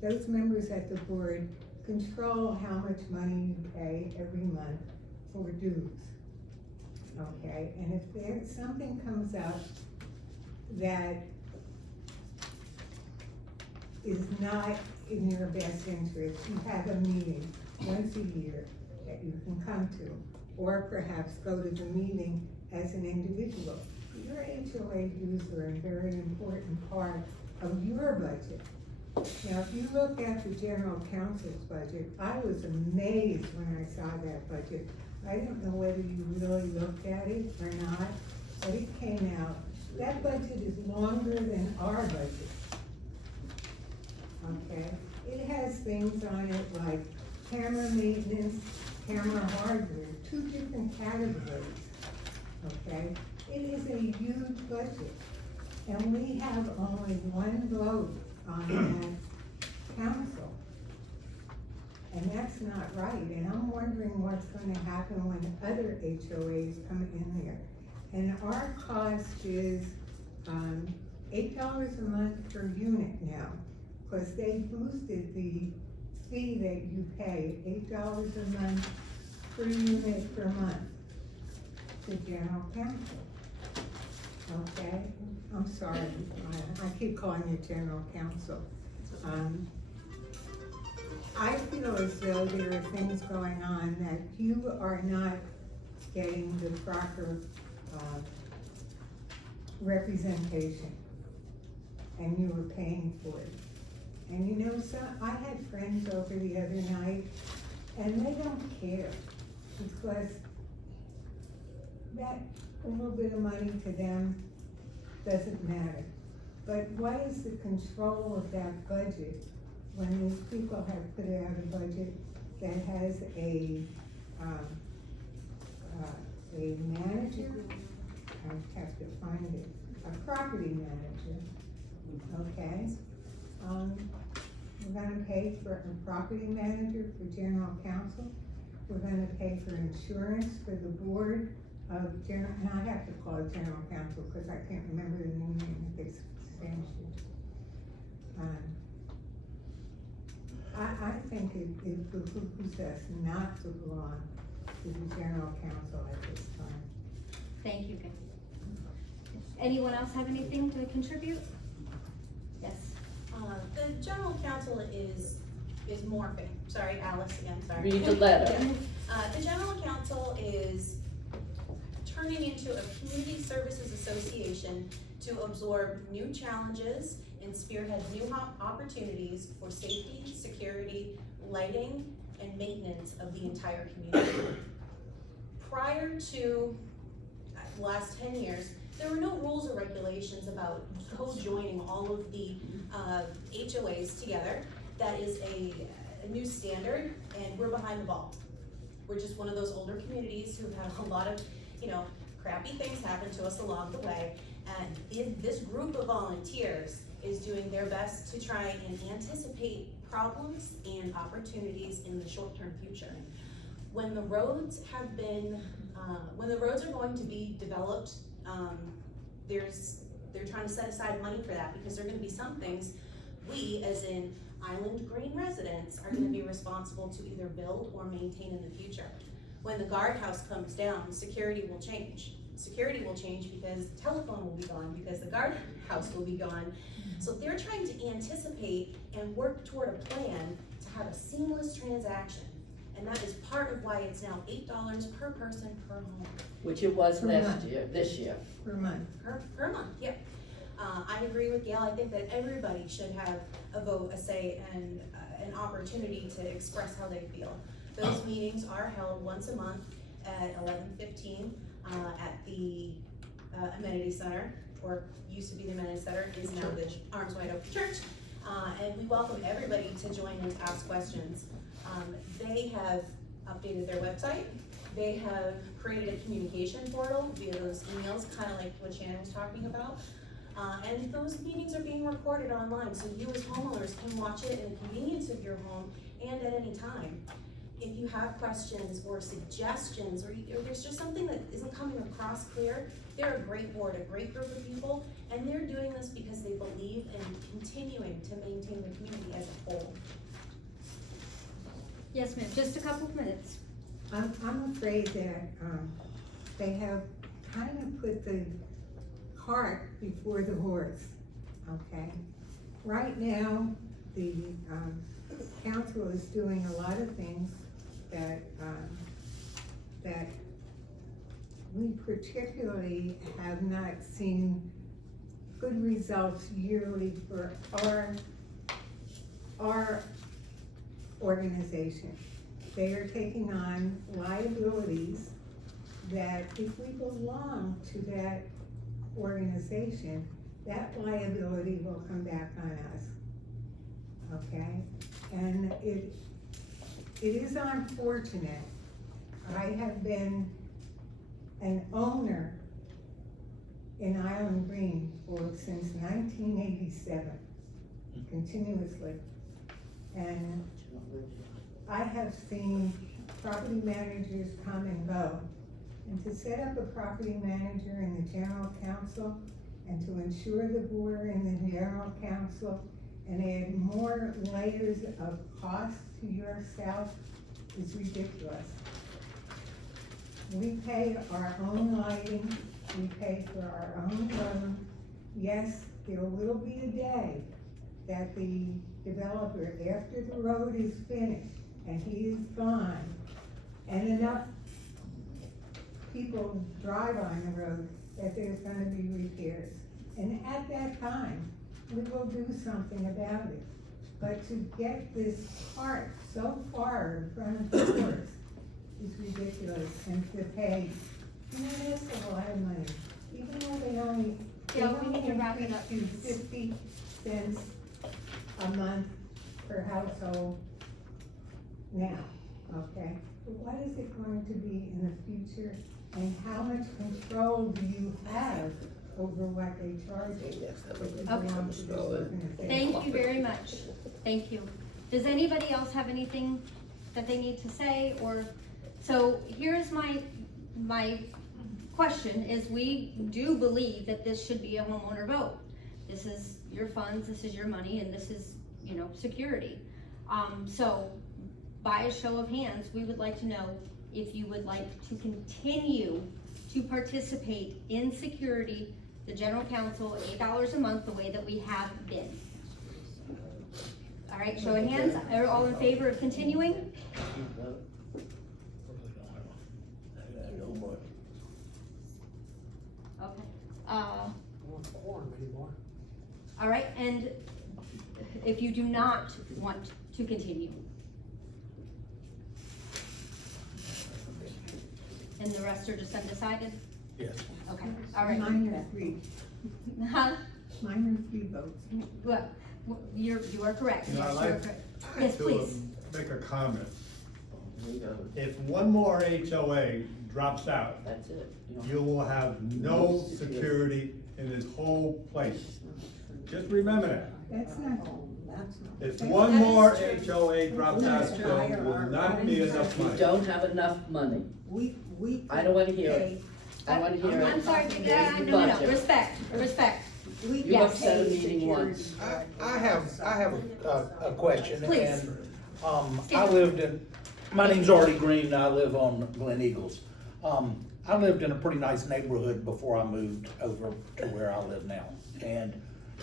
those members at the board control how much money you pay every month for dues. Okay, and if something comes up that is not in your best interest, you have a meeting once a year that you can come to, or perhaps go to the meeting as an individual. Your HOA dues are a very important part of your budget. Now, if you look at the general counsel's budget, I was amazed when I saw that budget. I don't know whether you really looked at it or not, but it came out. That budget is longer than our budget. Okay? It has things on it like camera maintenance, camera hardware, 2 different categories. Okay? It is a huge budget. And we have only one vote on that council. And that's not right, and I'm wondering what's gonna happen when other HOAs come in there. And our cost is, $8 a month per unit now, because they boosted the fee that you pay, $8 a month per unit per month to general counsel. Okay, I'm sorry, I keep calling you general counsel. I feel as though there are things going on that you are not getting the proper representation, and you were paying for it. And you know, so I had friends over the other night, and they don't care, because that a little bit of money to them doesn't matter. But what is the control of that budget when these people have put out a budget that has a manager? I have to find it, a property manager, okay? We're gonna pay for a property manager for general counsel. We're gonna pay for insurance for the board of general, and I have to call it general counsel because I can't remember the new name of this statute. I think it behooves us not to belong to the general counsel at this time. Thank you, Kim. Anyone else have anything to contribute? Yes. The general counsel is morphing. Sorry, Alice again, sorry. Read the letter. The general counsel is turning into a community services association to absorb new challenges and spearhead new opportunities for safety, security, lighting, and maintenance of the entire community. Prior to the last 10 years, there were no rules or regulations about co-joining all of the HOAs together. That is a new standard, and we're behind the ball. We're just one of those older communities who've had a lot of, crappy things happen to us along the way. And this group of volunteers is doing their best to try and anticipate problems and opportunities in the short-term future. When the roads are going to be developed, they're trying to set aside money for that because there are gonna be some things we, as in Island Green residents, are gonna be responsible to either build or maintain in the future. When the guardhouse comes down, security will change. Security will change because the telephone will be gone, because the guardhouse will be gone. So they're trying to anticipate and work toward a plan to have a seamless transaction. And that is part of why it's now $8 per person per home. Which it was last year, this year. Per month. Per month, yep. I agree with Gail. I think that everybody should have a vote, a say, and an opportunity to express how they feel. Those meetings are held once a month at 11:15 at the amenity center, or used to be the amenity center, is now the Arms Wide Open Church. And we welcome everybody to join and ask questions. They have updated their website. They have created a communication portal via those emails, kind of like what Shannon was talking about. And those meetings are being recorded online, so you as homeowners can watch it in the convenience of your home and at any time. If you have questions or suggestions, or there's just something that isn't coming across clear, they're a great board, a great group of people, and they're doing this because they believe in continuing to maintain the community as a whole. Yes, ma'am, just a couple of minutes. I'm afraid that, they have kind of put the cart before the horse, okay? Right now, the, council is doing a lot of things that we particularly have not seen good results yearly for our organization. They are taking on liabilities that if we belong to that organization, that liability will come back on us, okay? And it is unfortunate. I have been an owner in Island Green since 1987, continuously. And I have seen property managers come and go. And to set up a property manager in the general counsel and to ensure the board in the general counsel and add more layers of cost to yourself is ridiculous. We pay our own lighting, we pay for our own road. Yes, there will be a day that the developer, after the road is finished and he is gone, and enough people drive on the road that there's gonna be repairs. And at that time, we will do something about it. But to get this cart so far in front of the horse is ridiculous, and to pay, that's a lot of money, even though they only. Yeah, we need wrapping up. To 50 cents a month per household now, okay? But what is it going to be in the future, and how much control do you have over what they charge you? Thank you very much. Thank you. Does anybody else have anything that they need to say, or, so here's my question is, we do believe that this should be a homeowner vote. This is your funds, this is your money, and this is, you know, security. So by a show of hands, we would like to know if you would like to continue to participate in security, the general counsel, $8 a month, the way that we have been. All right, show of hands, are all in favor of continuing? Okay. All right, and if you do not want to continue? And the rest are just undecided? Yes. Okay, all right. Mine are 3. Huh? Mine are 3 votes. Well, you are correct. You know, Yes, I'd you are like correct. Yes, to please. make a comment. If one more HOA drops out, That's it. you will have no security in this whole place. Just remember that. That's not, that's not. If one more HOA drops out, there will not be enough You money. don't have enough money. We. I don't wanna hear it. I wanna hear it. I'm sorry, There's the no, budget. respect. You Yes. upset a meeting once. I have a question. Please. And, I lived in, my name's Artie Green, I live on Glen Eagles. I lived in a pretty nice neighborhood before I moved over to where I live now. And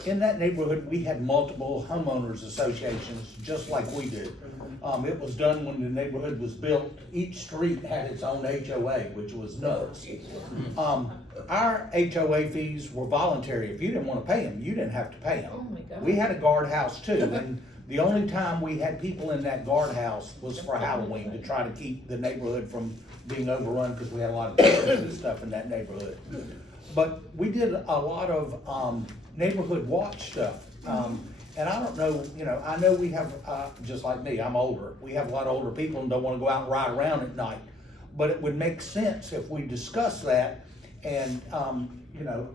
in that neighborhood, we had multiple homeowners associations, just like we do. It was done when the neighborhood was built. Each street had its own HOA, which was nuts. Our HOA fees were voluntary. If you didn't wanna pay them, you didn't have to pay them. Oh my God. We had a guardhouse too, and the only time we had people in that guardhouse was for Halloween, to try to keep the neighborhood from being overrun, because we had a lot of kids and stuff in that neighborhood. But we did a lot of neighborhood watch stuff. And I don't know, you know, I know we have, just like me, I'm older. We have a lot of older people and don't wanna go out and ride around at night. But it would make sense if we discuss that, and, you know,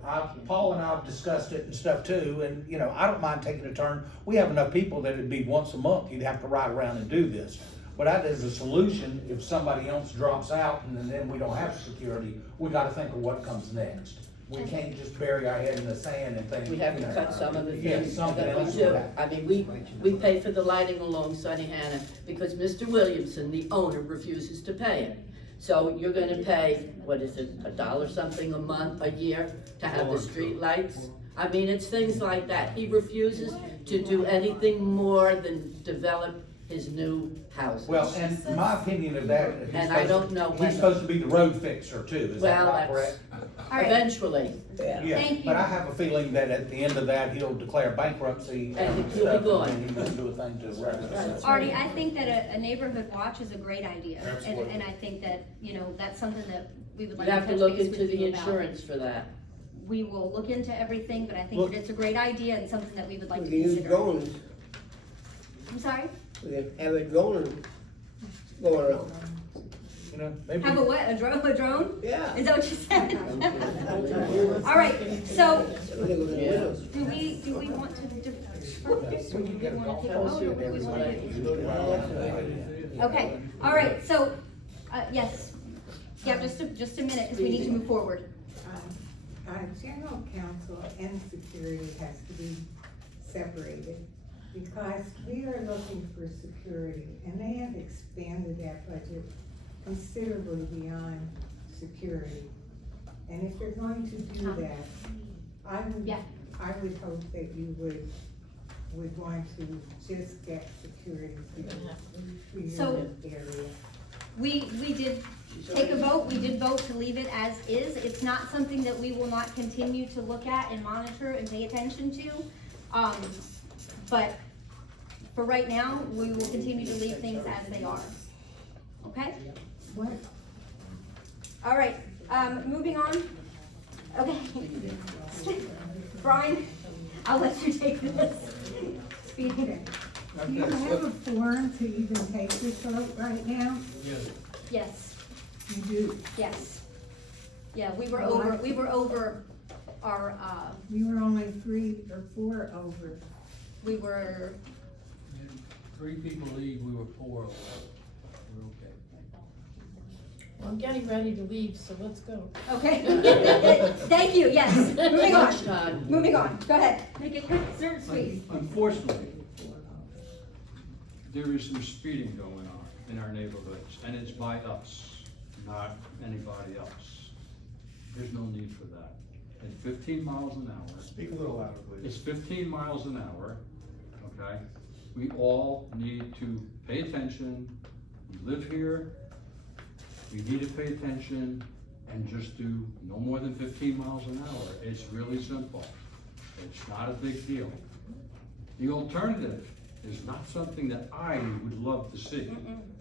Paul and I have discussed it and stuff too, and, you know, I don't mind taking a turn. We have enough people that it'd be once a month, you'd have to ride around and do this. But that is a solution. If somebody else drops out and then we don't have security, we gotta think of what comes next. We can't just bury our head in the sand and think. We have to you know, cut some of the yeah, things something that we else do. will happen. I mean, we pay for the lighting along Sunnyhanna because Mr. Williamson, the owner, refuses to pay it. So you're gonna pay, what is it, $1 something a month, a year, to have the street lights? I mean, it's things like that. He refuses to do anything more than develop his new houses. Well, and my opinion of that, And I don't know when- he's supposed to be the road fixer too, is that Well, not correct? All right. Eventually. Yeah, Thank but you. I have a feeling that at the end of that, he'll declare bankruptcy And and he'll be stuff, gone. and he won't do a thing to residents. Artie, I think that a neighborhood watch is a great idea. Absolutely. And I think that, you know, that's something that we would like You to have to touch look base into with the you about. insurance for that. We will look into everything, but I think Look. that it's a great idea and something that we would like We to can use consider. drones, I'm sorry? we can have a drone going around. You know, maybe. Have a what, a drone? Yeah. Is that what you said? All right, so We can look in the windows. do we want to defer this, or do we want to take a vote, or do we want to? Okay, all right, so, yes, yeah, just a minute, because we need to move forward. General counsel and security has to be separated, because we are looking for security, and they have expanded that budget considerably beyond security. And if they're going to do that, I would hope that you would want to just get security for your So- area. We did take a vote, we did vote to leave it as is. It's not something that we will not continue to look at and monitor and pay attention to. But for right now, we will continue to leave things as they are. Okay? What? All right, moving on. Okay. Brian, I'll let you take this. Speed. Do you have a forum to even take this vote right now? Yes. Yes, You do. yes. Yeah, we were over our, You were only 3 or 4 over. we were, 3 people leave, we were 4 over. We're okay. I'm getting ready to leave, so let's go. okay. Thank you, yes. Moving on. Lunchtime. Moving on. Go ahead. Make it quick, sir, sweet. Unfortunately, there is some speeding going on in our neighborhoods, and it's by us, not anybody else. There's no need for that. At 15 miles an hour. Speak a little louder, please. It's 15 miles an hour, okay? We all need to pay attention. We live here. We need to pay attention and just do no more than 15 miles an hour. It's really simple. It's not a big deal. The alternative is not something that I would love to see,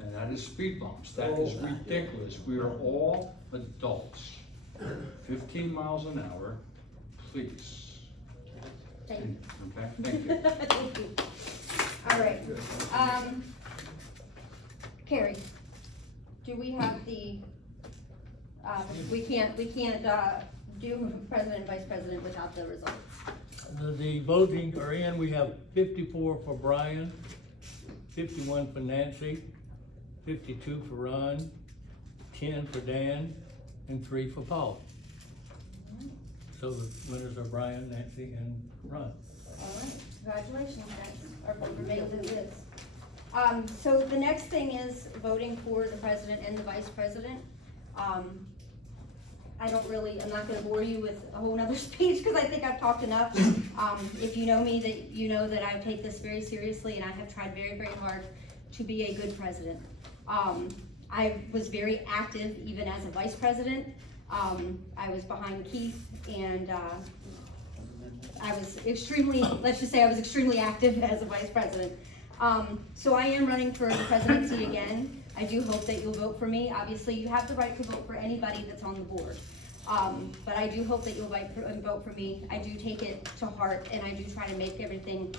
and that is speed bumps. That is ridiculous. We are all adults. 15 miles an hour, please. Thank you. Okay, thank you. Thank you. All right. Carrie, do we have the, we can't do president and vice president without the results. The voting are in, we have 54 for Brian, 51 for Nancy, 52 for Ron, 10 for Dan, and 3 for Paul. So the winners are Brian, Nancy, and Ron. All right, congratulations, guys, or remains as is. So the next thing is voting for the president and the vice president. I'm not gonna bore you with a whole nother speech, because I think I've talked enough. If you know me, that you know that I take this very seriously, and I have tried very, very hard to be a good president. I was very active even as a vice president. I was behind Keith, and I was extremely, let's just say I was extremely active as a vice president. So I am running for the presidency again. I do hope that you'll vote for me. Obviously, you have the right to vote for anybody that's on the board. But I do hope that you'll vote for me. I do take it to heart, and I do try to make everything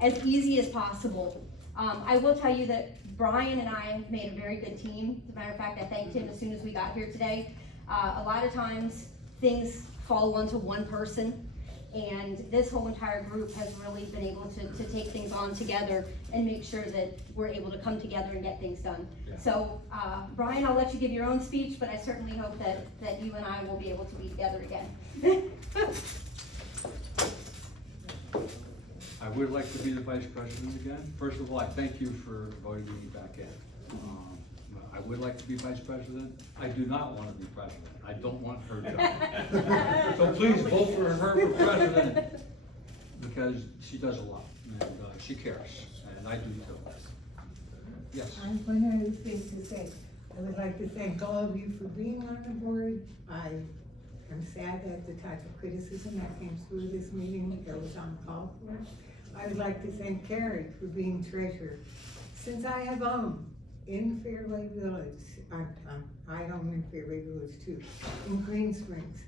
as easy as possible. I will tell you that Brian and I have made a very good team. As a matter of fact, I thanked him as soon as we got here today. A lot of times, things fall onto one person, and this whole entire group has really been able to take things on together and make sure that we're able to come together and get things done. Yeah. So, Brian, I'll let you give your own speech, but I certainly hope that you and I will be able to be together again. I would like to be the vice president again. First of all, I thank you for voting me back in. I would like to be vice president. I do not want to be president. I don't want her job. So please vote for her for president, because she does a lot, and she cares, and I do too. Yes. I have one other thing to say. I would like to thank all of you for being on the board. I am sad that the type of criticism that came through this meeting that was uncalled for. I would like to thank Carrie for being treasurer. Since I have owned in Fairway Village, I own in Fairway Village too, in Green Springs.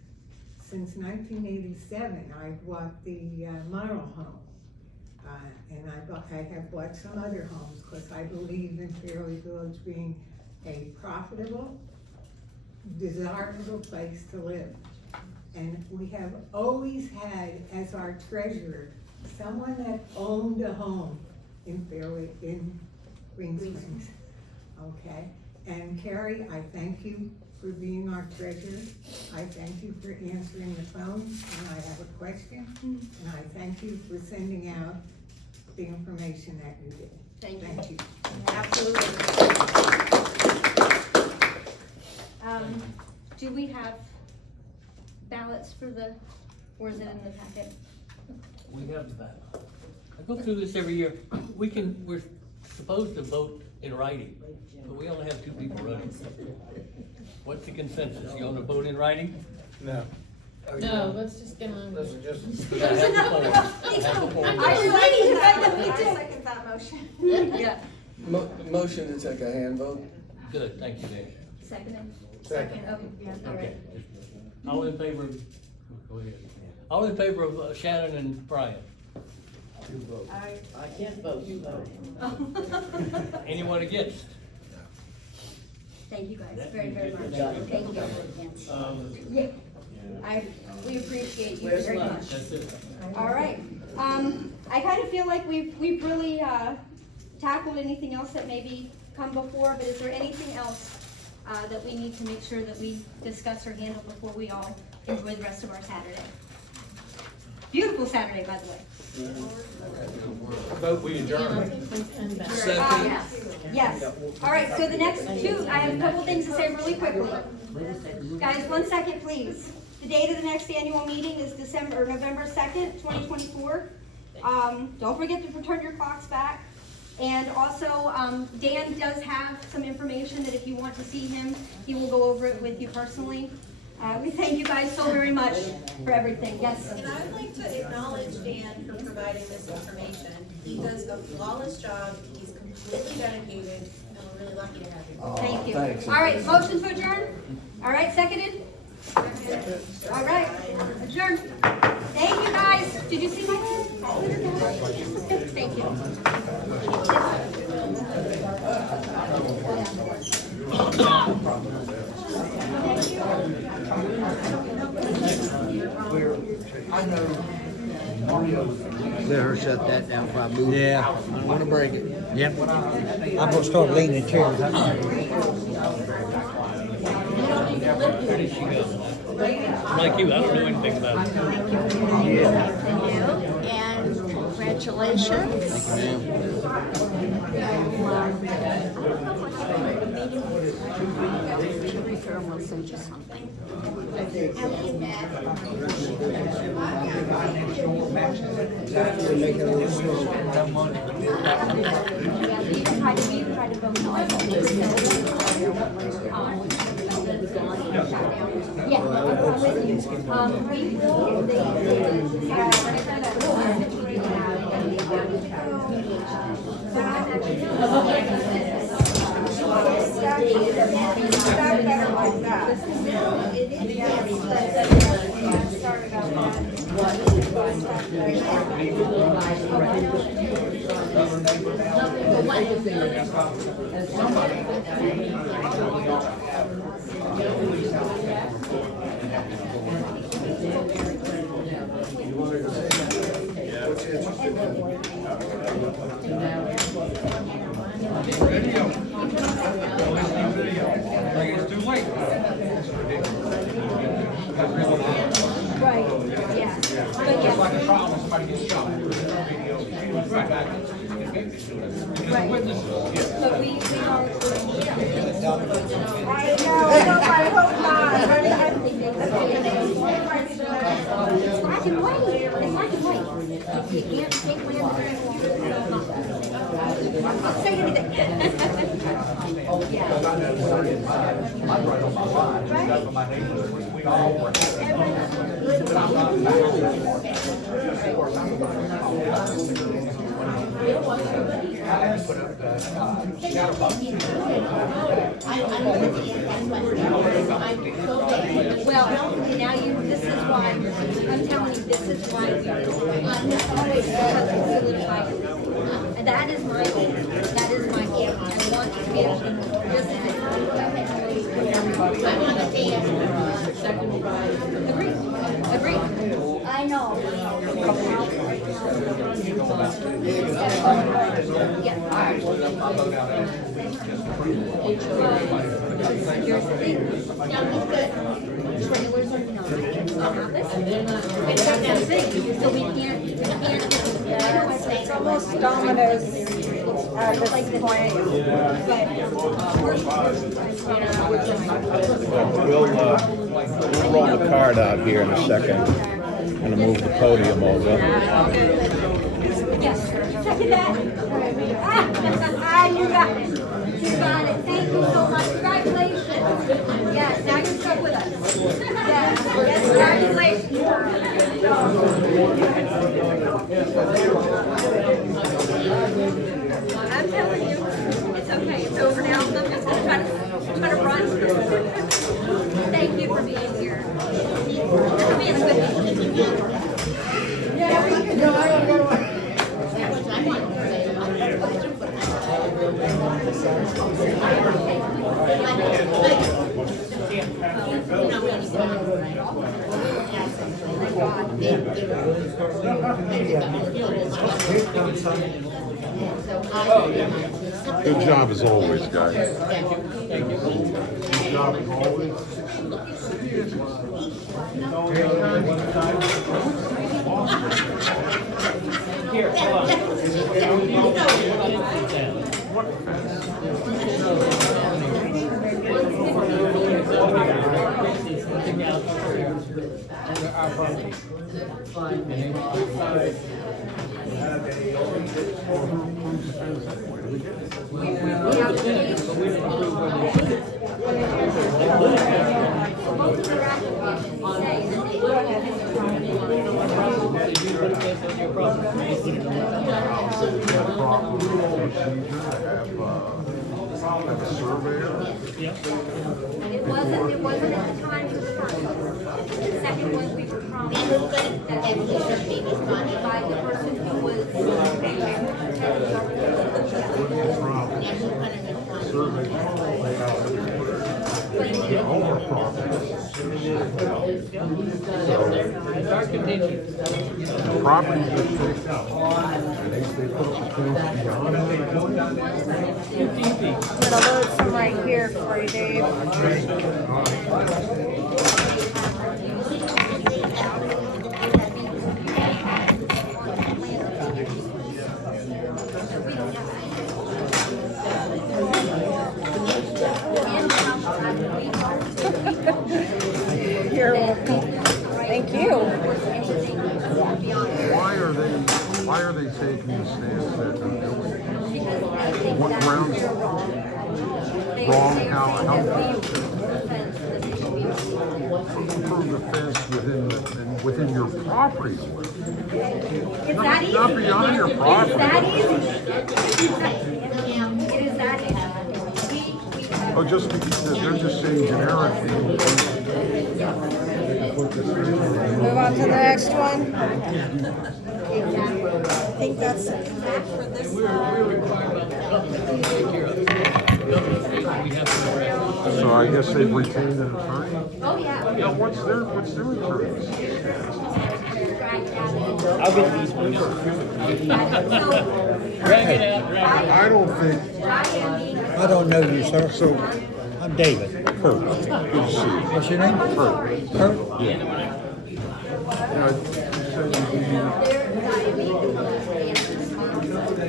Since 1987, I bought the Myrtle home. And I have bought some other homes, because I believe in Fairway Village being a profitable, desirable place to live. And we have always had as our treasurer someone that owned a home in Green Springs. Okay, and Carrie, I thank you for being our treasurer. I thank you for answering the phone when I have a question, and I thank you for sending out the information that you did. Thank you. Absolutely. Do we have ballots for or is it in the packet? We have the ballot. I go through this every year. We're supposed to vote in writing, but we only have 2 people running. What's the consensus? You want to vote in writing? No. No, let's just get on. Let's just. I second that motion. Yeah. Motion to take a hand vote. Good, thank you, Dave. Second. Second. Okay, yeah, all Okay. right. All in favor? Go ahead. All in favor of Shannon and Brian? I can't vote, you vote. Anyone against? Thank you guys very, very much. Thank you. Yeah, we appreciate you Where's very lunch? much. That's it. All right, I kind of feel like we've really, tackled anything else that maybe come before, but is there anything else, that we need to make sure that we discuss or handle before we all enjoy the rest of our Saturday? Beautiful Saturday, by the way. Vote we adjourn. Yes. All right, so the next two, I have a couple things to say really quickly. Guys, 1 second, please. The date of the next annual meeting is November 2nd, 2024. Don't forget to return your clocks back. And also, Dan does have some information that if you want to see him, he will go over it with you personally. We thank you guys so very much for everything. Yes? And I would like to acknowledge Dan for providing this information. He does a flawless job, he's completely dedicated, and we're really lucky to have him. Thank you. Thanks. All right, motion to adjourn? All right, seconded? All right, adjourn. Thank you, guys. Did you see my Thank you. Let her shut that down before I move. Yeah, I don't want to break it. Yep. I'm going to start leaning the chair. Like you, I don't know anything about it. And congratulations. Thank you, We'll send you something. Yeah, I'm with you. We will, It's too late. Right, yeah. But It's like a yes, trial when somebody gets shot. right. Witnesses. But we are. I know, I hope not. It's black and white. It's black and white. You can't take whatever they're Don't say anything. I'm right on my line. That's what my neighbors, we all work. Well, now this is why, I'm telling you, this is why we always solidify it. And that is my goal. That is my goal. I want to be able to, this is it. I want to see it. Agree. I know. Here's the thing. Trailers are not on this. It's that thing, so we can't. It's almost dominoes at this point. We'll roll the card out here in a second. I'm gonna move the podium over. Yes, second that. You got it. You got it. Thank you so much. Congratulations. Yes, now you're stuck with us. Yes, congratulations. I'm telling you, it's okay. It's over now. I'm just gonna try to run. Thank you for being here. For being with me. Good job as always, guys. Good job as always. Here, hold Have a surveyor. It wasn't at the time of the first one. The second one, we were promised that it was being funded by the person who was. Survey lay out everything. You own a property. So, properties are fixed, and they put up a fence beyond it. I'll load some right here for you, Dave. You're welcome. Thank you. Why are they taking the stance that they're doing? What grounds? Wrong, how improve the fence within your property? It's that easy. Not beyond your property. It's that easy. It is that easy. Oh, just because they're just saying generically. Move on to the next one. I think that's for this So I guess they've retained an attorney? Oh, yeah. Now, what's their attorney? I'll get these ones. Drag it out, I don't think. I don't know you, sir. So, I'm David. Kurt, good to see you. What's your name? Kurt. Kurt? Yeah. You said you'd be.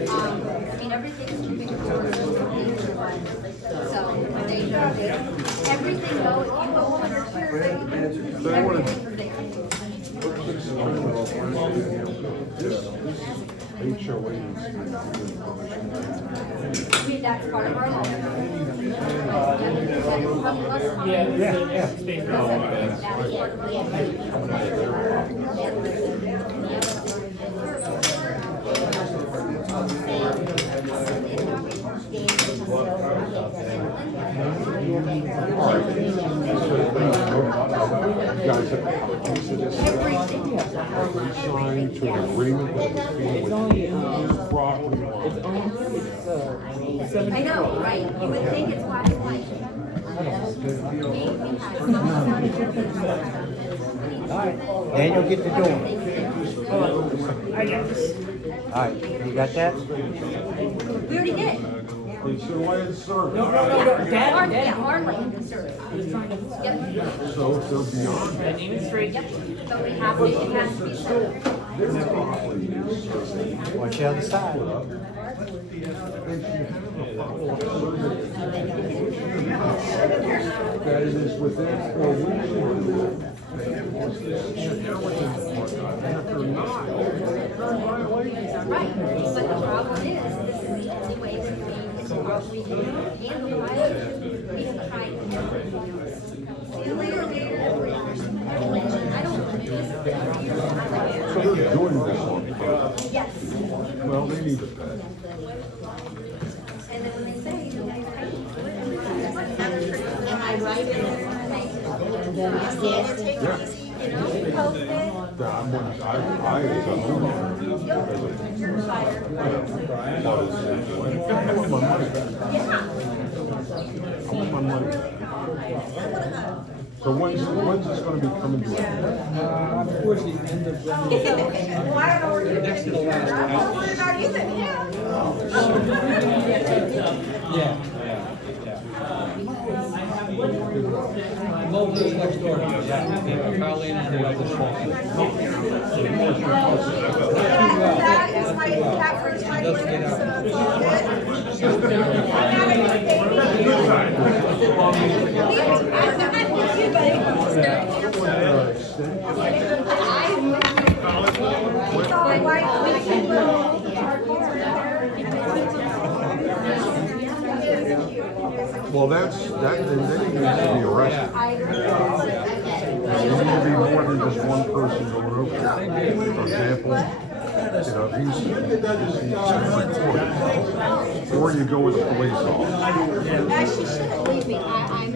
I mean, everything's moving forward. So, everything though, if you go on our survey, everything's there. HOA. That's part of our law. Guys have copies of this stuff. Signed to an agreement with the property line. I know, right? You would think it's black and white. Daniel, get the door. I guess. All right, you got that? We already did. They should have had survey. Our land is certified. Yep. So if they're beyond that. Yep. But we have, it has to be certified. Their property is certified. Watch the other side. That it is within 4 weeks. If they're not, they're in violation. Right, but the problem is, this is the only way that we can handle the violation. We have tried everything else. See you later, I don't anticipate. So they're doing this on purpose. Yes. Well, they need to pay. And then when they say, you guys pay. Am I right? Yeah. you know, post it. You're fired. So when's this gonna be coming to an end? Towards the end of. Well, I don't know where you're gonna be. I'm more worried about you than him. Yeah. Moses next door. Colleen and the other That is my, that first my lips, so it's all good. Well, then he needs to be arrested. There needs to be more than just one person going over there. For example, he's or you go with a police officer. She shouldn't leave me. I'm